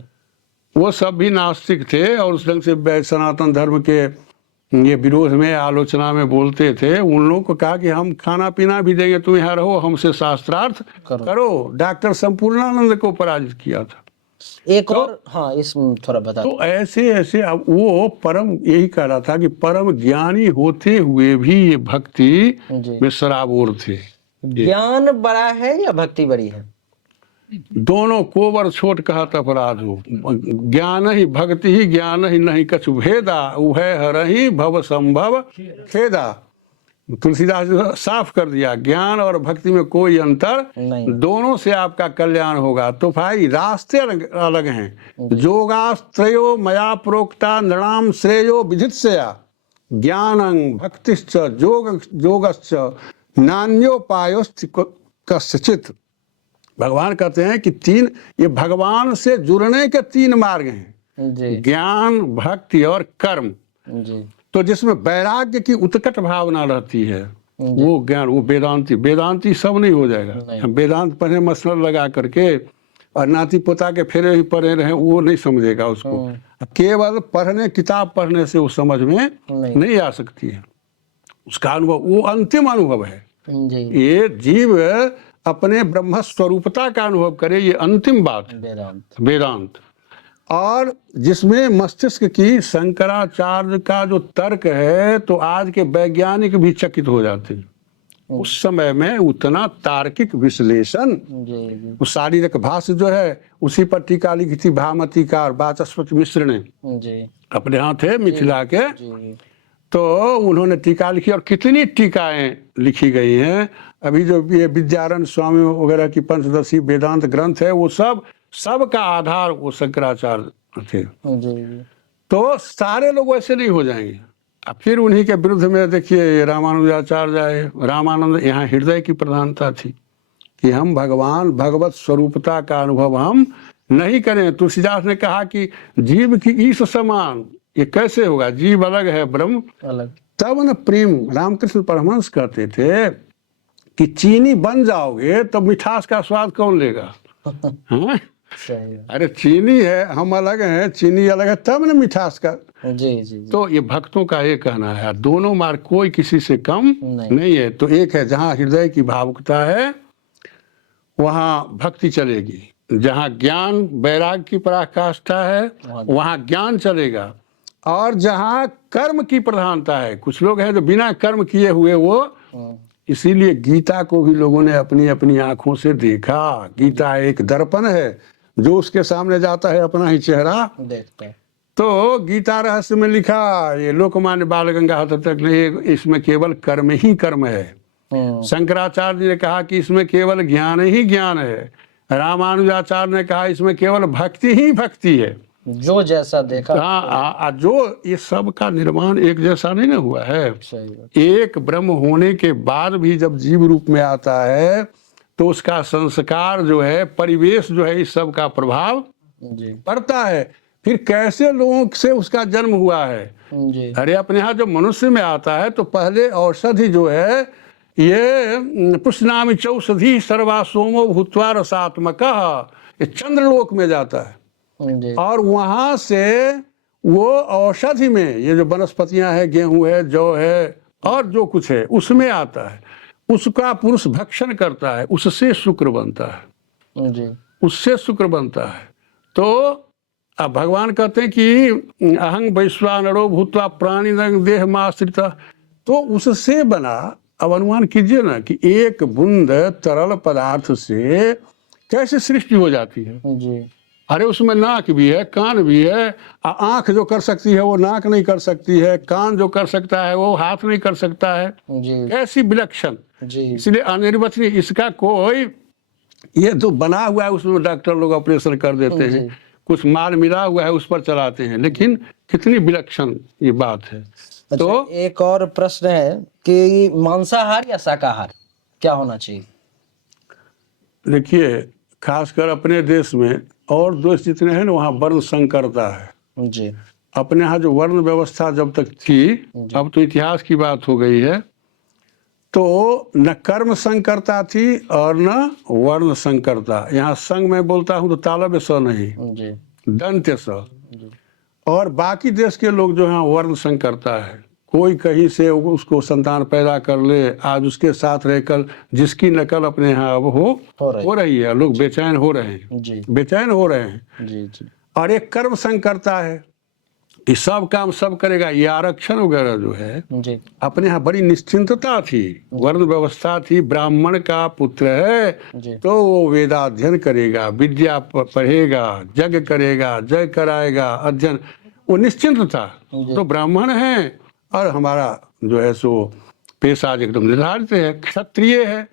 वो सब भी नास्तिक थे, और उस ढंग से सनातन धर्म के ये विरोध में, आलोचना में बोलते थे। उन लोगों को कहा कि हम खाना पीना भी देंगे, तुम यहाँ रहो, हमसे शास्त्रार्थ करो। डॉक्टर संपूर्णानंद को पराजित किया था। एक और, हाँ इस थोड़ा बता। तो ऐसे ऐसे, अब वो परम, यही कह रहा था कि परम ज्ञानी होते हुए भी ये भक्ति में सराबोर थे। ज्ञान बड़ा है या भक्ति बड़ी है? दोनों कोवर छोट कहत अपराध हो, ज्ञान ही भक्ति ही ज्ञान ही नहीं कछु भेदा, उभय हरहि भव संभव खेदा। तुलसीदास जी साफ कर दिया, ज्ञान और भक्ति में कोई अंतर नहीं, दोनों से आपका कल्याण होगा। तो भाई रास्ते अलग हैं। जोगास्त्रयो मया प्रोक्ता नृणाम श्रेयो विधित्सया, ज्ञानं भक्तिश्च जोगश्च नान्योपायोश्च कस्यचित्। भगवान कहते हैं कि तीन, ये भगवान से जुड़ने के तीन मार्ग हैं, ज्ञान, भक्ति और कर्म। जी। तो जिसमें वैराग्य की उत्कट भावना रहती है, वो ज्ञान, वो वेदांती। वेदांती सब नहीं हो जाएगा। नहीं। हम वेदांत पढ़े मसला लगा करके और नाती पोता के फेरे ही पढ़े रहे, वो नहीं समझेगा उसको। केवल पढ़ने, किताब पढ़ने से वो समझ में नहीं आ सकती है। उसका अनुभव वो अंतिम अनुभव है। जी। ये जीव अपने ब्रह्म स्वरूपता का अनुभव करे, ये अंतिम बात है वेदांत। वेदांत। और जिसमें मस्तिष्क की, शंकराचार्य का जो तर्क है, तो आज के वैज्ञानिक भी चकित हो जाते हैं। उस समय में उतना तार्किक विश्लेषण, जी। वो शारीरिक भाष्य जो है उसी पर टीका लिखी थी भामतीकार वाचस्पति मिश्र ने, जी। अपने हाथ है मिथिला के। जी। तो उन्होंने टीका लिखी, और कितनी टीकाएं लिखी गई हैं। अभी जो ये विद्यारण्य स्वामी वगैरह की पंचदशी वेदांत ग्रंथ है, वो सब का आधार वो शंकराचार्य थे। जी। तो सारे लोग वैसे नहीं हो जाएंगे। अब फिर उन्हीं के विरुद्ध में देखिए रामानुजाचार्य आए। रामानंद, यहाँ हृदय की प्रधानता थी कि हम भगवान भगवत स्वरूपता का अनुभव हम नहीं करें। तुलसीदास ने कहा कि जीव की ईश समान, ये कैसे होगा, जीव अलग है ब्रह्म अलग। तब न प्रेम। रामकृष्ण परमहंस कहते थे कि चीनी बन जाओगे तब मिठास का स्वाद कौन लेगा। हाँ? सही है। अरे चीनी है, हम अलग हैं, चीनी अलग है, तब न मिठास का। जी। जी। तो ये भक्तों का ये कहना है, दोनों मार्ग कोई किसी से कम नहीं है। तो एक है जहाँ हृदय की भावुकता है वहाँ भक्ति चलेगी, जहाँ ज्ञान वैराग की पराकाष्ठा है वहाँ ज्ञान चलेगा, और जहाँ कर्म की प्रधानता है, कुछ लोग हैं जो बिना कर्म किए हुए वो। इसीलिए गीता को भी लोगों ने अपनी अपनी आंखों से देखा। गीता एक दर्पण है, जो उसके सामने जाता है अपना ही चेहरा देखता है। तो गीता रहस्य में लिखा, ये लोकमान्य बाल गंगाधर तक ने, इसमें केवल कर्म ही कर्म है। शंकराचार्य ने कहा कि इसमें केवल ज्ञान ही ज्ञान है। रामानुजाचार्य ने कहा इसमें केवल भक्ति ही भक्ति है। जो जैसा देखा। हाँ, जो ये सब का निर्माण एक जैसा नहीं ना हुआ है। एक ब्रह्म होने के बाद भी जब जीव रूप में आता है तो उसका संस्कार जो है, परिवेश जो है, इस सब का प्रभाव पड़ता है। फिर कैसे लोगों से उसका जन्म हुआ है। अरे अपने यहाँ जो मनुष्य में आता है तो पहले औषधि जो है, ये पुष्णामि चौषधि सर्वा सोमो भूत्वा रसात्मक, ये चंद्रलोक में जाता है। और वहां से वो औषधि में, ये जो वनस्पतियां है, गेहूं है, जौ है, और जो कुछ है उसमें आता है। उसका पुरुष भक्षण करता है, उससे शुक्र बनता है। उससे शुक्र बनता है। तो अब भगवान कहते हैं कि अहं वैश्वानरो भूत्वा प्राणी देह माश्रिता, तो उससे बना। अब अनुमान कीजिए ना कि एक बूंद तरल पदार्थ से कैसे सृष्टि हो जाती है। अरे उसमें नाक भी है, कान भी है। आंख जो कर सकती है वो नाक नहीं कर सकती है, कान जो कर सकता है वो हाथ नहीं कर सकता है। कैसी विलक्षण। इसलिए अनिर्वचनीय, इसका कोई, ये जो बना हुआ है उसमें डॉक्टर लोग ऑपरेशन कर देते हैं, कुछ माल मिला हुआ है उस पर चलाते हैं, लेकिन कितनी विलक्षण ये बात है। अच्छा, तो एक और प्रश्न है कि मांसाहार या शाकाहार क्या होना चाहिए। देखिए, खासकर अपने देश में और देश जितने हैं ना, वहाँ वर्ण संकरता है। जी। अपने यहाँ जो वर्ण व्यवस्था जब तक थी, अब तो इतिहास की बात हो गई है, तो न कर्म संकरता थी और न वर्ण संकरता। यहाँ संग में बोलता हूँ तो तालव्य स नहीं, दंत्य स। और बाकी देश के लोग जो हैं वर्ण संकरता है। कोई कहीं से उसको संतान पैदा कर ले, आज उसके साथ रहकर जिसकी नकल अपने यहाँ अब हो रही है, लोग बेचैन हो रहे हैं, बेचैन हो रहे हैं। और एक कर्म संकरता है कि सब काम सब करेगा। ये आरक्षण वगैरह जो है, अपने यहाँ बड़ी निश्चिंतता थी, वर्ण व्यवस्था थी। ब्राह्मण का पुत्र है तो वो वेदाध्ययन करेगा, विद्या पढ़ेगा, यज्ञ करेगा, जय कराएगा, अध्ययन, वो निश्चिंत था। तो ब्राह्मण है और हमारा जो है सो पेशा एकदम निर्धारित है, क्षत्रिय है,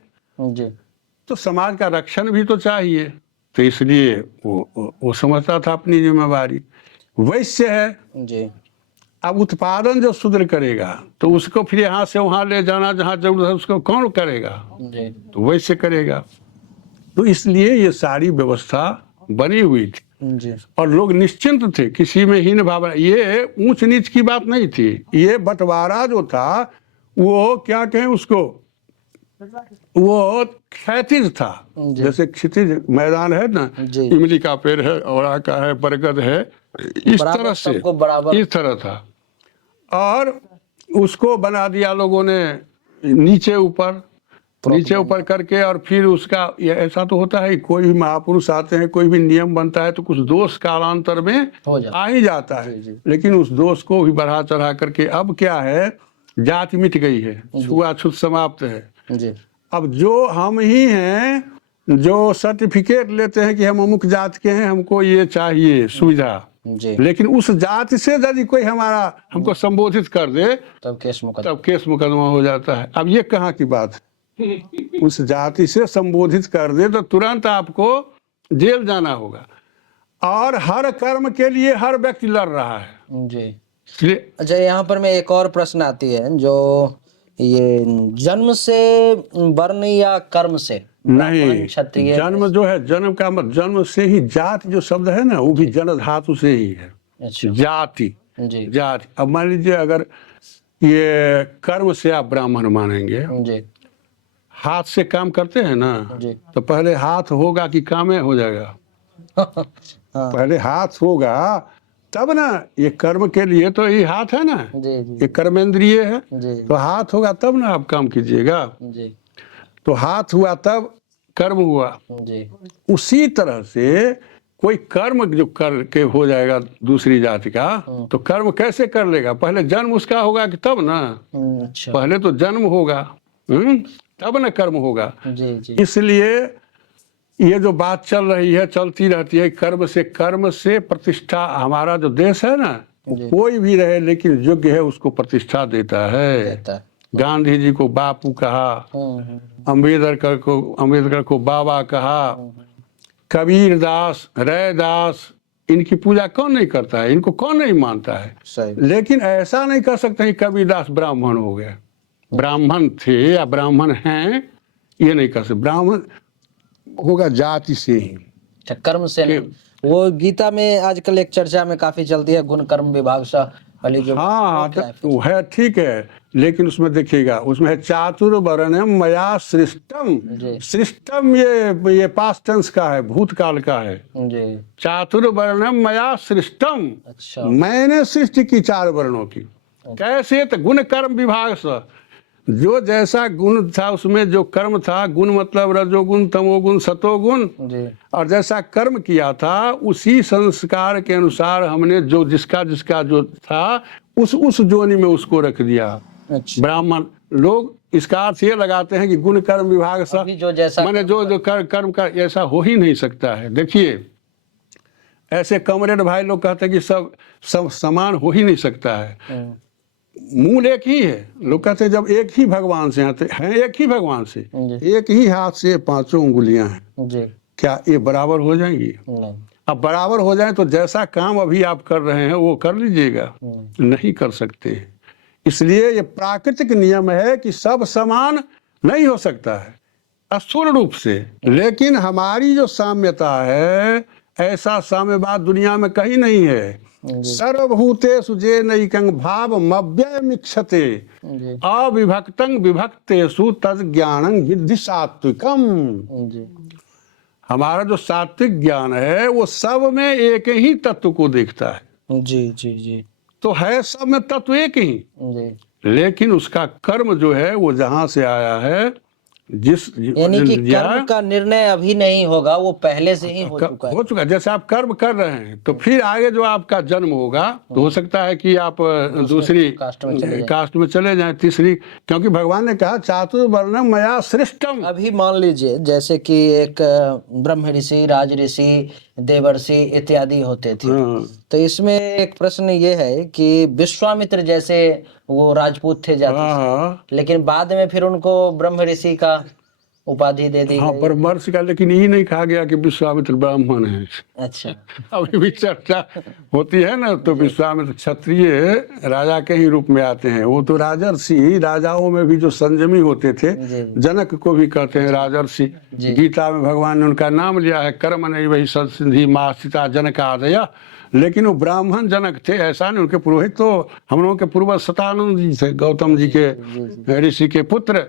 तो समाज का रक्षण भी तो चाहिए। तो इसलिए वो समझता था अपनी जिम्मेवारी। वैश्य है, अब उत्पादन जो शूद्र करेगा तो उसको फिर यहाँ से वहाँ ले जाना, जहाँ जरूरत है उसको कौन करेगा, तो वैश्य करेगा। तो इसलिए ये सारी व्यवस्था बनी हुई थी और लोग निश्चिंत थे, किसी में हीन भावना। ये ऊंच नीच की बात नहीं थी, ये बंटवारा जो था वो क्या कहें उसको, वो क्षैतिज था, जी। जैसे क्षितिज मैदान है ना, जी। इमली का पेड़ है, औरा का है, बरगद है, इस बराबर तरह से, सबको बराबर। इस तरह था। और उसको बना दिया लोगों ने नीचे ऊपर, नीचे ऊपर करके, और फिर उसका ये ऐसा तो होता है, कोई भी महापुरुष आते हैं, कोई भी नियम बनता है तो कुछ दोष कालांतर में हो जाता आ ही जाता है। जी, जी। लेकिन उस दोष को भी बढ़ा चढ़ा करके अब क्या है, जाति मिट गई है, छुआछूत समाप्त है। जी। अब जो हम ही हैं जो सर्टिफिकेट लेते हैं कि हम अमुक जात के हैं, हमको ये चाहिए सुविधा, जी। लेकिन उस जाति से यदि कोई हमको संबोधित कर दे तब केस मुकदमा हो जाता है। अब ये कहाँ की बात है, उस जाति से संबोधित कर दे तो तुरंत आपको जेल जाना होगा। और हर कर्म के लिए हर व्यक्ति लड़ रहा है। जी। इसलिए अच्छा, यहाँ पर मैं एक और प्रश्न आती है, जो ये जन्म से वर्ण या कर्म से, ब्राह्मण, नहीं, क्षत्रिय, जन्म जो है, जन्म का मतलब जन्म से ही, जाति जो शब्द है ना, वो भी जन धातु से ही है। अच्छा। जाति, जी। जाति। अब मान लीजिए अगर ये कर्म से आप ब्राह्मण मानेंगे, जी। हाथ से काम करते हैं ना, जी। तो पहले हाथ होगा कि कामे हो जाएगा? हाँ। पहले हाथ होगा तब ना, ये कर्म के लिए तो ये हाथ है ना, जी। जी। ये कर्मेंद्रिय है, जी। तो हाथ होगा तब ना आप काम कीजिएगा। जी। तो हाथ हुआ तब कर्म हुआ। जी। उसी तरह से कोई कर्म जो कर के हो जाएगा दूसरी जाति का, तो कर्म कैसे कर लेगा? पहले जन्म उसका होगा कि तब ना, अच्छा। पहले तो जन्म होगा, तब ना कर्म होगा। जी। जी। इसलिए ये जो बात चल रही है, चलती रहती है, कर्म से प्रतिष्ठा, हमारा जो देश है ना, कोई भी रहे लेकिन योग्य है उसको प्रतिष्ठा देता है। देता है। गांधी जी को बापू कहा, अम्बेडकर को बाबा कहा, कबीर दास, रैदास, इनकी पूजा कौन नहीं करता है, इनको कौन नहीं मानता है? सही। लेकिन ऐसा नहीं कर सकते कि कबीर दास ब्राह्मण हो गए, ब्राह्मण थे या ब्राह्मण हैं, ये नहीं कर सकते। ब्राह्मण होगा जाति से ही, अच्छा, कर्म से नहीं। वो गीता में आजकल एक चर्चा में काफी चलती है, गुण कर्म विभाग सा वाली जो। हाँ, तो है, ठीक है, लेकिन उसमें देखिएगा, उसमें है चातुर्वर्ण्यम मया सृष्टम। जी। सृष्टम ये पास्ट टेंस का है, भूतकाल का है। जी। चातुर्वर्ण्यम मया सृष्टम, अच्छा। मैंने सृष्टि की 4 वर्णों की। कैसे? तो गुण कर्म विभाग से, जो जैसा गुण था उसमें जो कर्म था, गुण मतलब रजोगुण, तमोगुण, सतोगुण, जी। और जैसा कर्म किया था उसी संस्कार के अनुसार हमने जो जिसका जो था उस जोनि में उसको रख दिया। अच्छा। ब्राह्मण लोग इसका अर्थ ये लगाते हैं कि गुण कर्म विभाग सब, जो जैसा माने जो कर्म का, ऐसा हो ही नहीं सकता है। देखिए, ऐसे कमरेड भाई लोग कहते हैं कि सब समान हो ही नहीं सकता है। मूल एक ही है। लोग कहते हैं जब एक ही भगवान से हैं, एक ही भगवान से, एक ही हाथ से 5 उंगलियां हैं, जी। क्या ये बराबर हो जाएंगी? नहीं। अब बराबर हो जाए तो जैसा काम अभी आप कर रहे हैं वो कर लीजिएगा, नहीं कर सकते। इसलिए ये प्राकृतिक नियम है कि सब समान नहीं हो सकता है स्थूल रूप से, लेकिन हमारी जो साम्यता है, ऐसा साम्यवाद दुनिया में कहीं नहीं है। सर्वभूतेषु जेनैकं भावमव्ययमिक्षते अविभक्तं विभक्तेषु तज्ज्ञानं विद्धि सात्विकम्। हमारा जो सात्विक ज्ञान है वो सब में एक ही तत्व को देखता है। जी। जी। जी। तो है सब में तत्व एक ही, लेकिन उसका कर्म जो है वो जहां से आया है, यानी कि कर्म का निर्णय अभी नहीं होगा, वो पहले से ही हो चुका है। जैसे आप कर्म कर रहे हैं तो फिर आगे जो आपका जन्म होगा तो हो सकता है कि आप दूसरी कास्ट में चले जाएं, तीसरी, क्योंकि भगवान ने कहा चातुर्वर्ण्यम मया सृष्टम। अभी मान लीजिए जैसे कि एक ब्रह्म ऋषि, राज ऋषि, देवर्षि इत्यादि होते थे, तो इसमें एक प्रश्न ये है कि विश्वामित्र जैसे वो राजपूत थे जाति, लेकिन बाद में फिर उनको ब्रह्म ऋषि का उपाधि दे दी। हाँ, परमर्श का, लेकिन ये नहीं कहा गया कि विश्वामित्र ब्राह्मण है। अच्छा। अभी भी चर्चा होती है ना, तो विश्वामित्र क्षत्रिय राजा के ही रूप में आते हैं। वो तो राजर्षि, राजाओं में भी जो संयमी होते थे, जनक को भी कहते हैं राजर्षि। गीता में भगवान ने उनका नाम लिया है, कर्म नहीं वही सत्सिद्धि मास्थिता जनकादय लेकिन वो ब्राह्मण जनक थे, ऐसा नहीं। उनके पुरोहित तो हम लोगों के पूर्वज सतानंद जी थे, गौतम जी के ऋषि के पुत्र,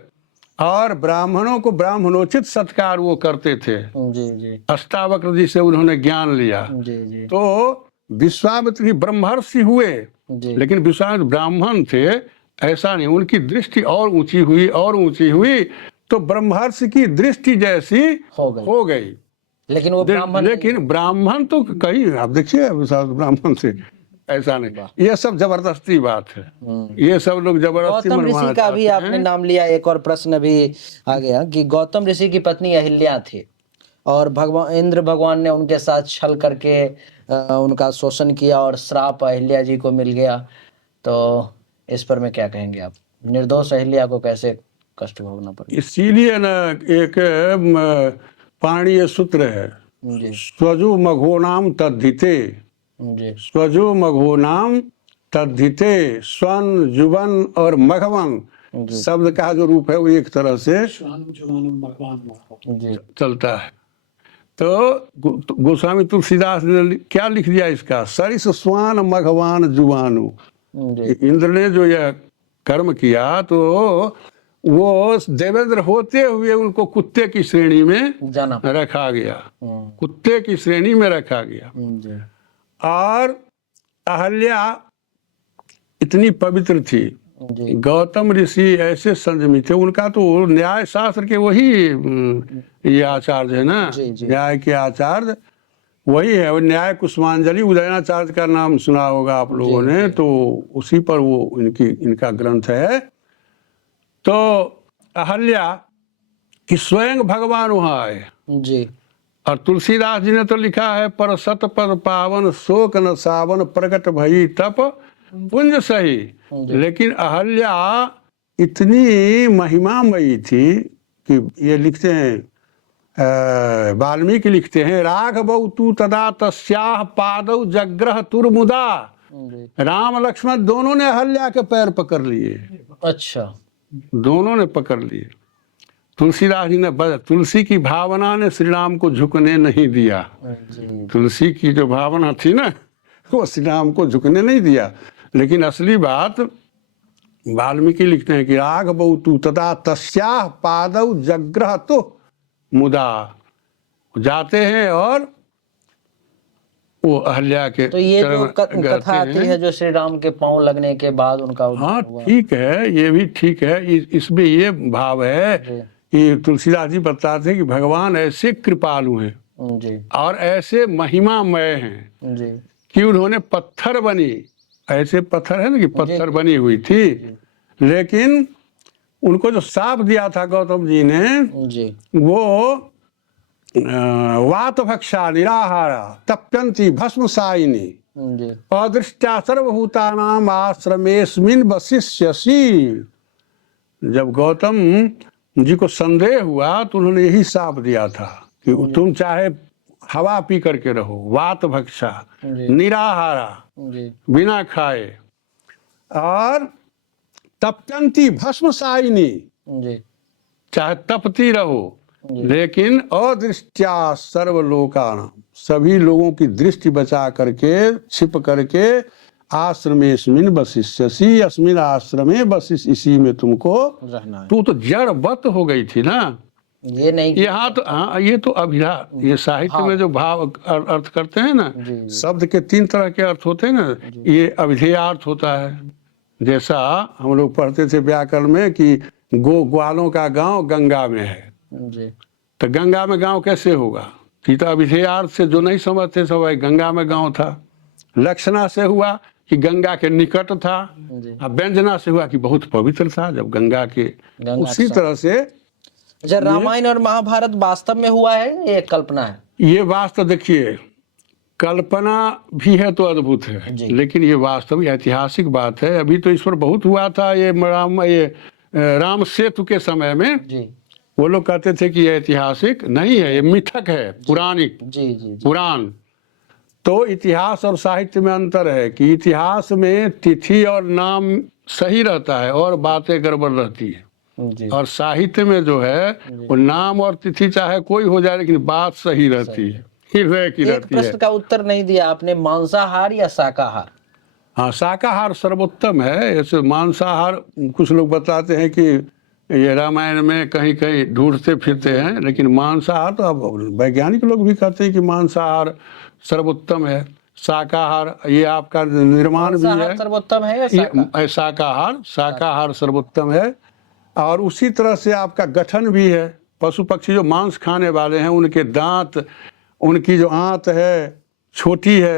और ब्राह्मणों को ब्राह्मणोचित सत्कार वो करते थे। जी जी अष्टावक्र जी से उन्होंने ज्ञान लिया। जी जी तो विश्वामित्र भी ब्रह्मर्षि हुए, जी लेकिन विश्वामित्र ब्राह्मण थे, ऐसा नहीं। उनकी दृष्टि और ऊंची हुई और ऊंची हुई, तो ब्रह्मर्षि की दृष्टि जैसी हो गई। लेकिन वो ब्राह्मण लेकिन ब्राह्मण तो कहीं, आप देखिए ब्राह्मण से ऐसा नहीं। ये सब जबरदस्ती बात है, ये सब लोग जबरदस्ती गौतम मनवाना ऋषि का भी चाहते आपने हैं। नाम लिया, एक और प्रश्न भी आ गया कि गौतम ऋषि की पत्नी अहिल्या थी और भगवान इंद्र भगवान ने उनके साथ छल करके उनका शोषण किया और श्राप अहिल्या जी को मिल गया। तो इस पर में क्या कहेंगे आप? निर्दोष अहिल्या को कैसे कष्ट भोगना पड़ा? इसीलिए ना एक पाणिनीय सूत्र है, जी स्वजो मघोनाम तद्धिते, जी स्वजो मघोनाम तद्धिते, स्वन जुवन और मघवन शब्द का जो रूप है वो एक तरह से जी चलता है। तो गोस्वामी तुलसीदास ने क्या लिख दिया इसका, सरिस स्वान मघवान जुवानु। जी इंद्र ने जो यह कर्म किया तो वो देवेंद्र होते हुए उनको कुत्ते की श्रेणी में जाना। रखा गया, कुत्ते की श्रेणी में रखा गया। जी और अहल्या इतनी पवित्र थी, जी गौतम ऋषि ऐसे संयमी थे, उनका तो न्याय शास्त्र के वही ये आचार्य है ना, जी, जी। न्याय के आचार्य वही है। वो न्याय कुसुमांजलि उदयनाचार्य का नाम सुना होगा आप लोगों ने, तो उसी पर वो इनका ग्रंथ है। तो अहल्या कि स्वयं भगवान वहाँ आए। जी और तुलसीदास जी ने तो लिखा है, पर सतपद पावन शोक न सावन प्रकट भई तप पुंज सही। लेकिन अहल्या इतनी महिमामयी थी कि ये लिखते हैं, वाल्मीकि लिखते हैं, राघवौ तू तदा तस्याह पादौ जग्रह तुरमुदा। राम लक्ष्मण दोनों ने अहल्या के पैर पकड़ लिए। अच्छा। दोनों ने पकड़ लिए। तुलसीदास जी ने तुलसी की भावना ने श्री राम को झुकने नहीं दिया। तुलसी की जो भावना थी ना, वो श्री राम को झुकने नहीं दिया। लेकिन असली बात वाल्मीकि लिखते हैं कि राघवौ तू तदा तस्याह पादौ जग्रह तो मुदा, जाते हैं और वो अहल्या के तो ये जो चरण कथा आती है जो श्री राम के पांव लगने के बाद उनका हाँ ठीक है, ये भी ठीक है। इसमें ये भाव है कि तुलसीदास जी बताते हैं कि भगवान ऐसे कृपालु हैं जी और ऐसे महिमामय हैं जी कि उन्होंने पत्थर बनी, ऐसे पत्थर है ना कि पत्थर बनी हुई थी, लेकिन उनको जो शाप दिया था गौतम जी ने, जी वो वात भक्षा निराहारा तप्यंती भस्म साइनी जी अदृष्टा सर्वभूतानाम आश्रमेस्मिन वशिष्यसि। जब गौतम जी को संदेह हुआ तो उन्होंने यही शाप दिया था कि तुम चाहे हवा पी करके रहो, वात भक्षा निराहारा, बिना खाए, और तप्यंती भस्म साइनी, चाहे तपती रहो, लेकिन अदृष्टा सर्वलोकानाम, सभी लोगों की दृष्टि बचा करके छिप करके, आश्रमेस्मिन वशिष्यसि, अस्मिन आश्रमे वशिष्य, इसी में तुमको रहना है। तू तो जड़वत हो गई थी ना। ये नहीं यहाँ तो हाँ, ये तो अभिधा, ये साहित्य में जो भाव अर्थ करते हैं ना, शब्द के 3 तरह के अर्थ होते हैं ना। ये अभिधेय अर्थ होता है, जैसा हम लोग पढ़ते थे व्याकरण में कि ग्वालों का गांव गंगा में है, जी तो गंगा में गांव कैसे होगा? तो अभिधेय अर्थ से जो नहीं समझते सब गंगा में गांव था। लक्षणा से हुआ कि गंगा के निकट था, और व्यंजना से हुआ कि बहुत पवित्र था जब गंगा के। उसी तरह से अच्छा, रामायण और महाभारत वास्तव में हुआ है, ये कल्पना है? ये वास्तव, देखिए कल्पना भी है तो अद्भुत है, लेकिन ये वास्तविक ऐतिहासिक बात है। अभी तो इस पर बहुत हुआ था, ये राम सेतु के समय में जी वो लोग कहते थे कि ये ऐतिहासिक नहीं है, ये मिथक है, पुराणिक जी जी पुराण। तो इतिहास और साहित्य में अंतर है कि इतिहास में तिथि और नाम सही रहता है और बातें गड़बड़ रहती है, और साहित्य में जो है वो नाम और तिथि चाहे कोई हो जाए लेकिन बात सही रहती है। निर्णय की एक रहती है। प्रश्न का उत्तर नहीं दिया आपने, मांसाहार या शाकाहार? हाँ, शाकाहार सर्वोत्तम है। ऐसे मांसाहार कुछ लोग बताते हैं कि ये रामायण में कहीं कहीं ढूंढते फिरते हैं, लेकिन मांसाहार तो अब वैज्ञानिक लोग भी कहते हैं कि मांसाहार सर्वोत्तम है। शाकाहार ये आपका निर्माण भी मांसाहार है, सर्वोत्तम है या शाकाहार? ये शाकाहार सर्वोत्तम है। और उसी तरह से आपका गठन भी है। पशु पक्षी जो मांस खाने वाले हैं उनके दांत, उनकी जो आंत है छोटी है,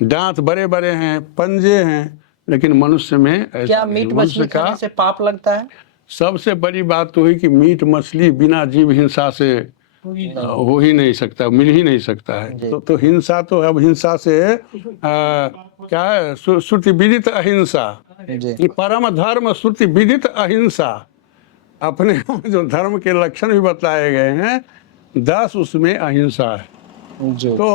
दांत बड़े बड़े हैं, पंजे हैं, लेकिन मनुष्य में ऐसा क्या नहीं। मीट मनुष्य मछली का खाने से पाप लगता है? सबसे बड़ी बात तो हुई कि मीट मछली बिना जीव हिंसा से हो ही नहीं सकता, मिल ही नहीं सकता है। तो हिंसा तो अब हिंसा से क्या है, श्रुति विदित अहिंसा, जी ये परम धर्म श्रुति विदित अहिंसा। अपने जो धर्म के लक्षण भी बताए गए हैं 10 उसमें अहिंसा है। जी तो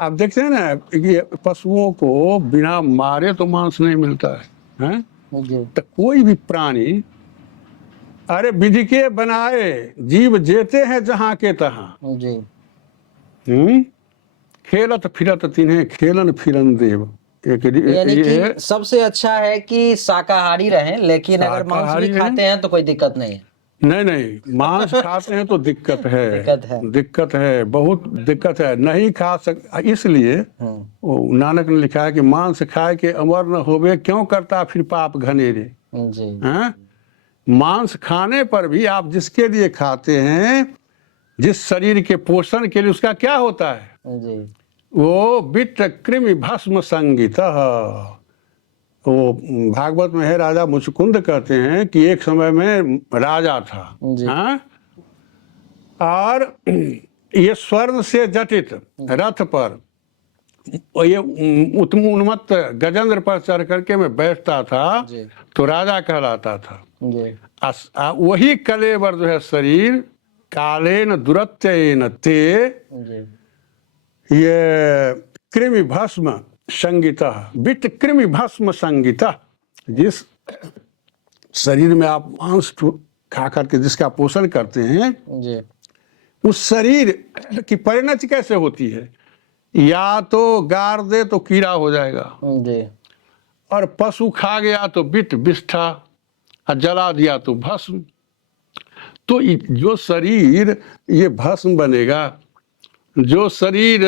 आप देखते हैं ना कि पशुओं को बिना मारे तो मांस नहीं मिलता है, हैं? जी तो कोई भी प्राणी, अरे विधि के बनाए जीव जेते हैं जहां के तहां, जी खेलत फिरत तिन्हें खेलन फिरन देव। एक यानी ये कि सबसे अच्छा है कि शाकाहारी रहें, लेकिन अगर मांस शाकाहारी भी हैं। खाते हैं तो कोई दिक्कत नहीं है। नहीं नहीं, मांस खाते हैं तो दिक्कत है, दिक्कत है, बहुत दिक्कत है, नहीं खा सक। इसलिए वो नानक ने लिखा है कि मांस खाए के अमर न होवे, क्यों करता फिर पाप घनेरे। जी हैं? मांस खाने पर भी आप जिसके लिए खाते हैं, जिस शरीर के पोषण के लिए, उसका क्या होता है? जी वो वित्त कृमि भस्म संगीत। वो भागवत में है, राजा मुचकुंद कहते हैं कि एक समय में राजा था, जी हाँ? और ये स्वर्ण से जटित रथ पर ये उन्मत्त गजेंद्र पर चढ़ करके मैं बैठता था जी तो राजा कहलाता था। जी वही कलेवर जो है शरीर, कालेन दुरत्येन ते जी ये कृमि भस्म संगीता, वित्त कृमि भस्म संगीता। जिस शरीर में आप मांस खा करके जिसका पोषण करते हैं, जी उस शरीर की परिणति कैसे होती है? या तो गाड़ दे तो कीड़ा हो जाएगा, जी और पशु खा गया तो वित्त विष्ठा, और जला दिया तो भस्म। तो जो शरीर ये भस्म बनेगा, जो शरीर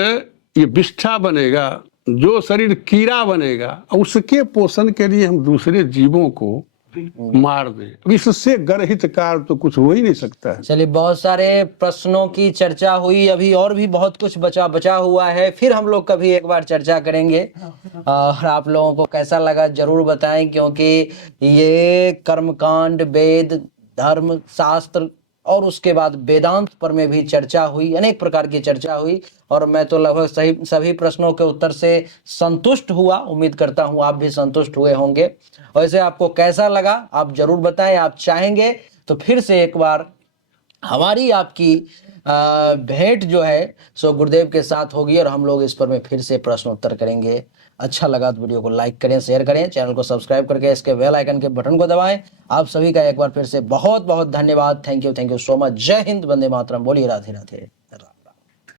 ये विष्ठा बनेगा, जो शरीर कीड़ा बनेगा, उसके पोषण के लिए हम दूसरे जीवों को मार दें, इससे गर्हित कार्य तो कुछ हो ही नहीं सकता है। चलिए, बहुत सारे प्रश्नों की चर्चा हुई, अभी और भी बहुत कुछ बचा हुआ है, फिर हम लोग कभी एक बार चर्चा करेंगे। और आप लोगों को कैसा लगा जरूर बताएं, क्योंकि ये कर्मकांड, वेद, धर्म शास्त्र और उसके बाद वेदांत पर में भी चर्चा हुई, अनेक प्रकार की चर्चा हुई, और मैं तो लगभग सभी प्रश्नों के उत्तर से संतुष्ट हुआ। उम्मीद करता हूं आप भी संतुष्ट हुए होंगे। वैसे आपको कैसा लगा आप जरूर बताएं। आप चाहेंगे तो फिर से एक बार हमारी आपकी भेंट जो है सो गुरुदेव के साथ होगी, और हम लोग इस पर में फिर से प्रश्न उत्तर करेंगे। अच्छा लगा तो वीडियो को लाइक करें, शेयर करें, चैनल को सब्सक्राइब करके इसके बेल आइकन के बटन को दबाएं। आप सभी का एक बार फिर से बहुत बहुत धन्यवाद। Thank you so much. जय हिंद, वंदे मातरम। बोलिए राधे राधे।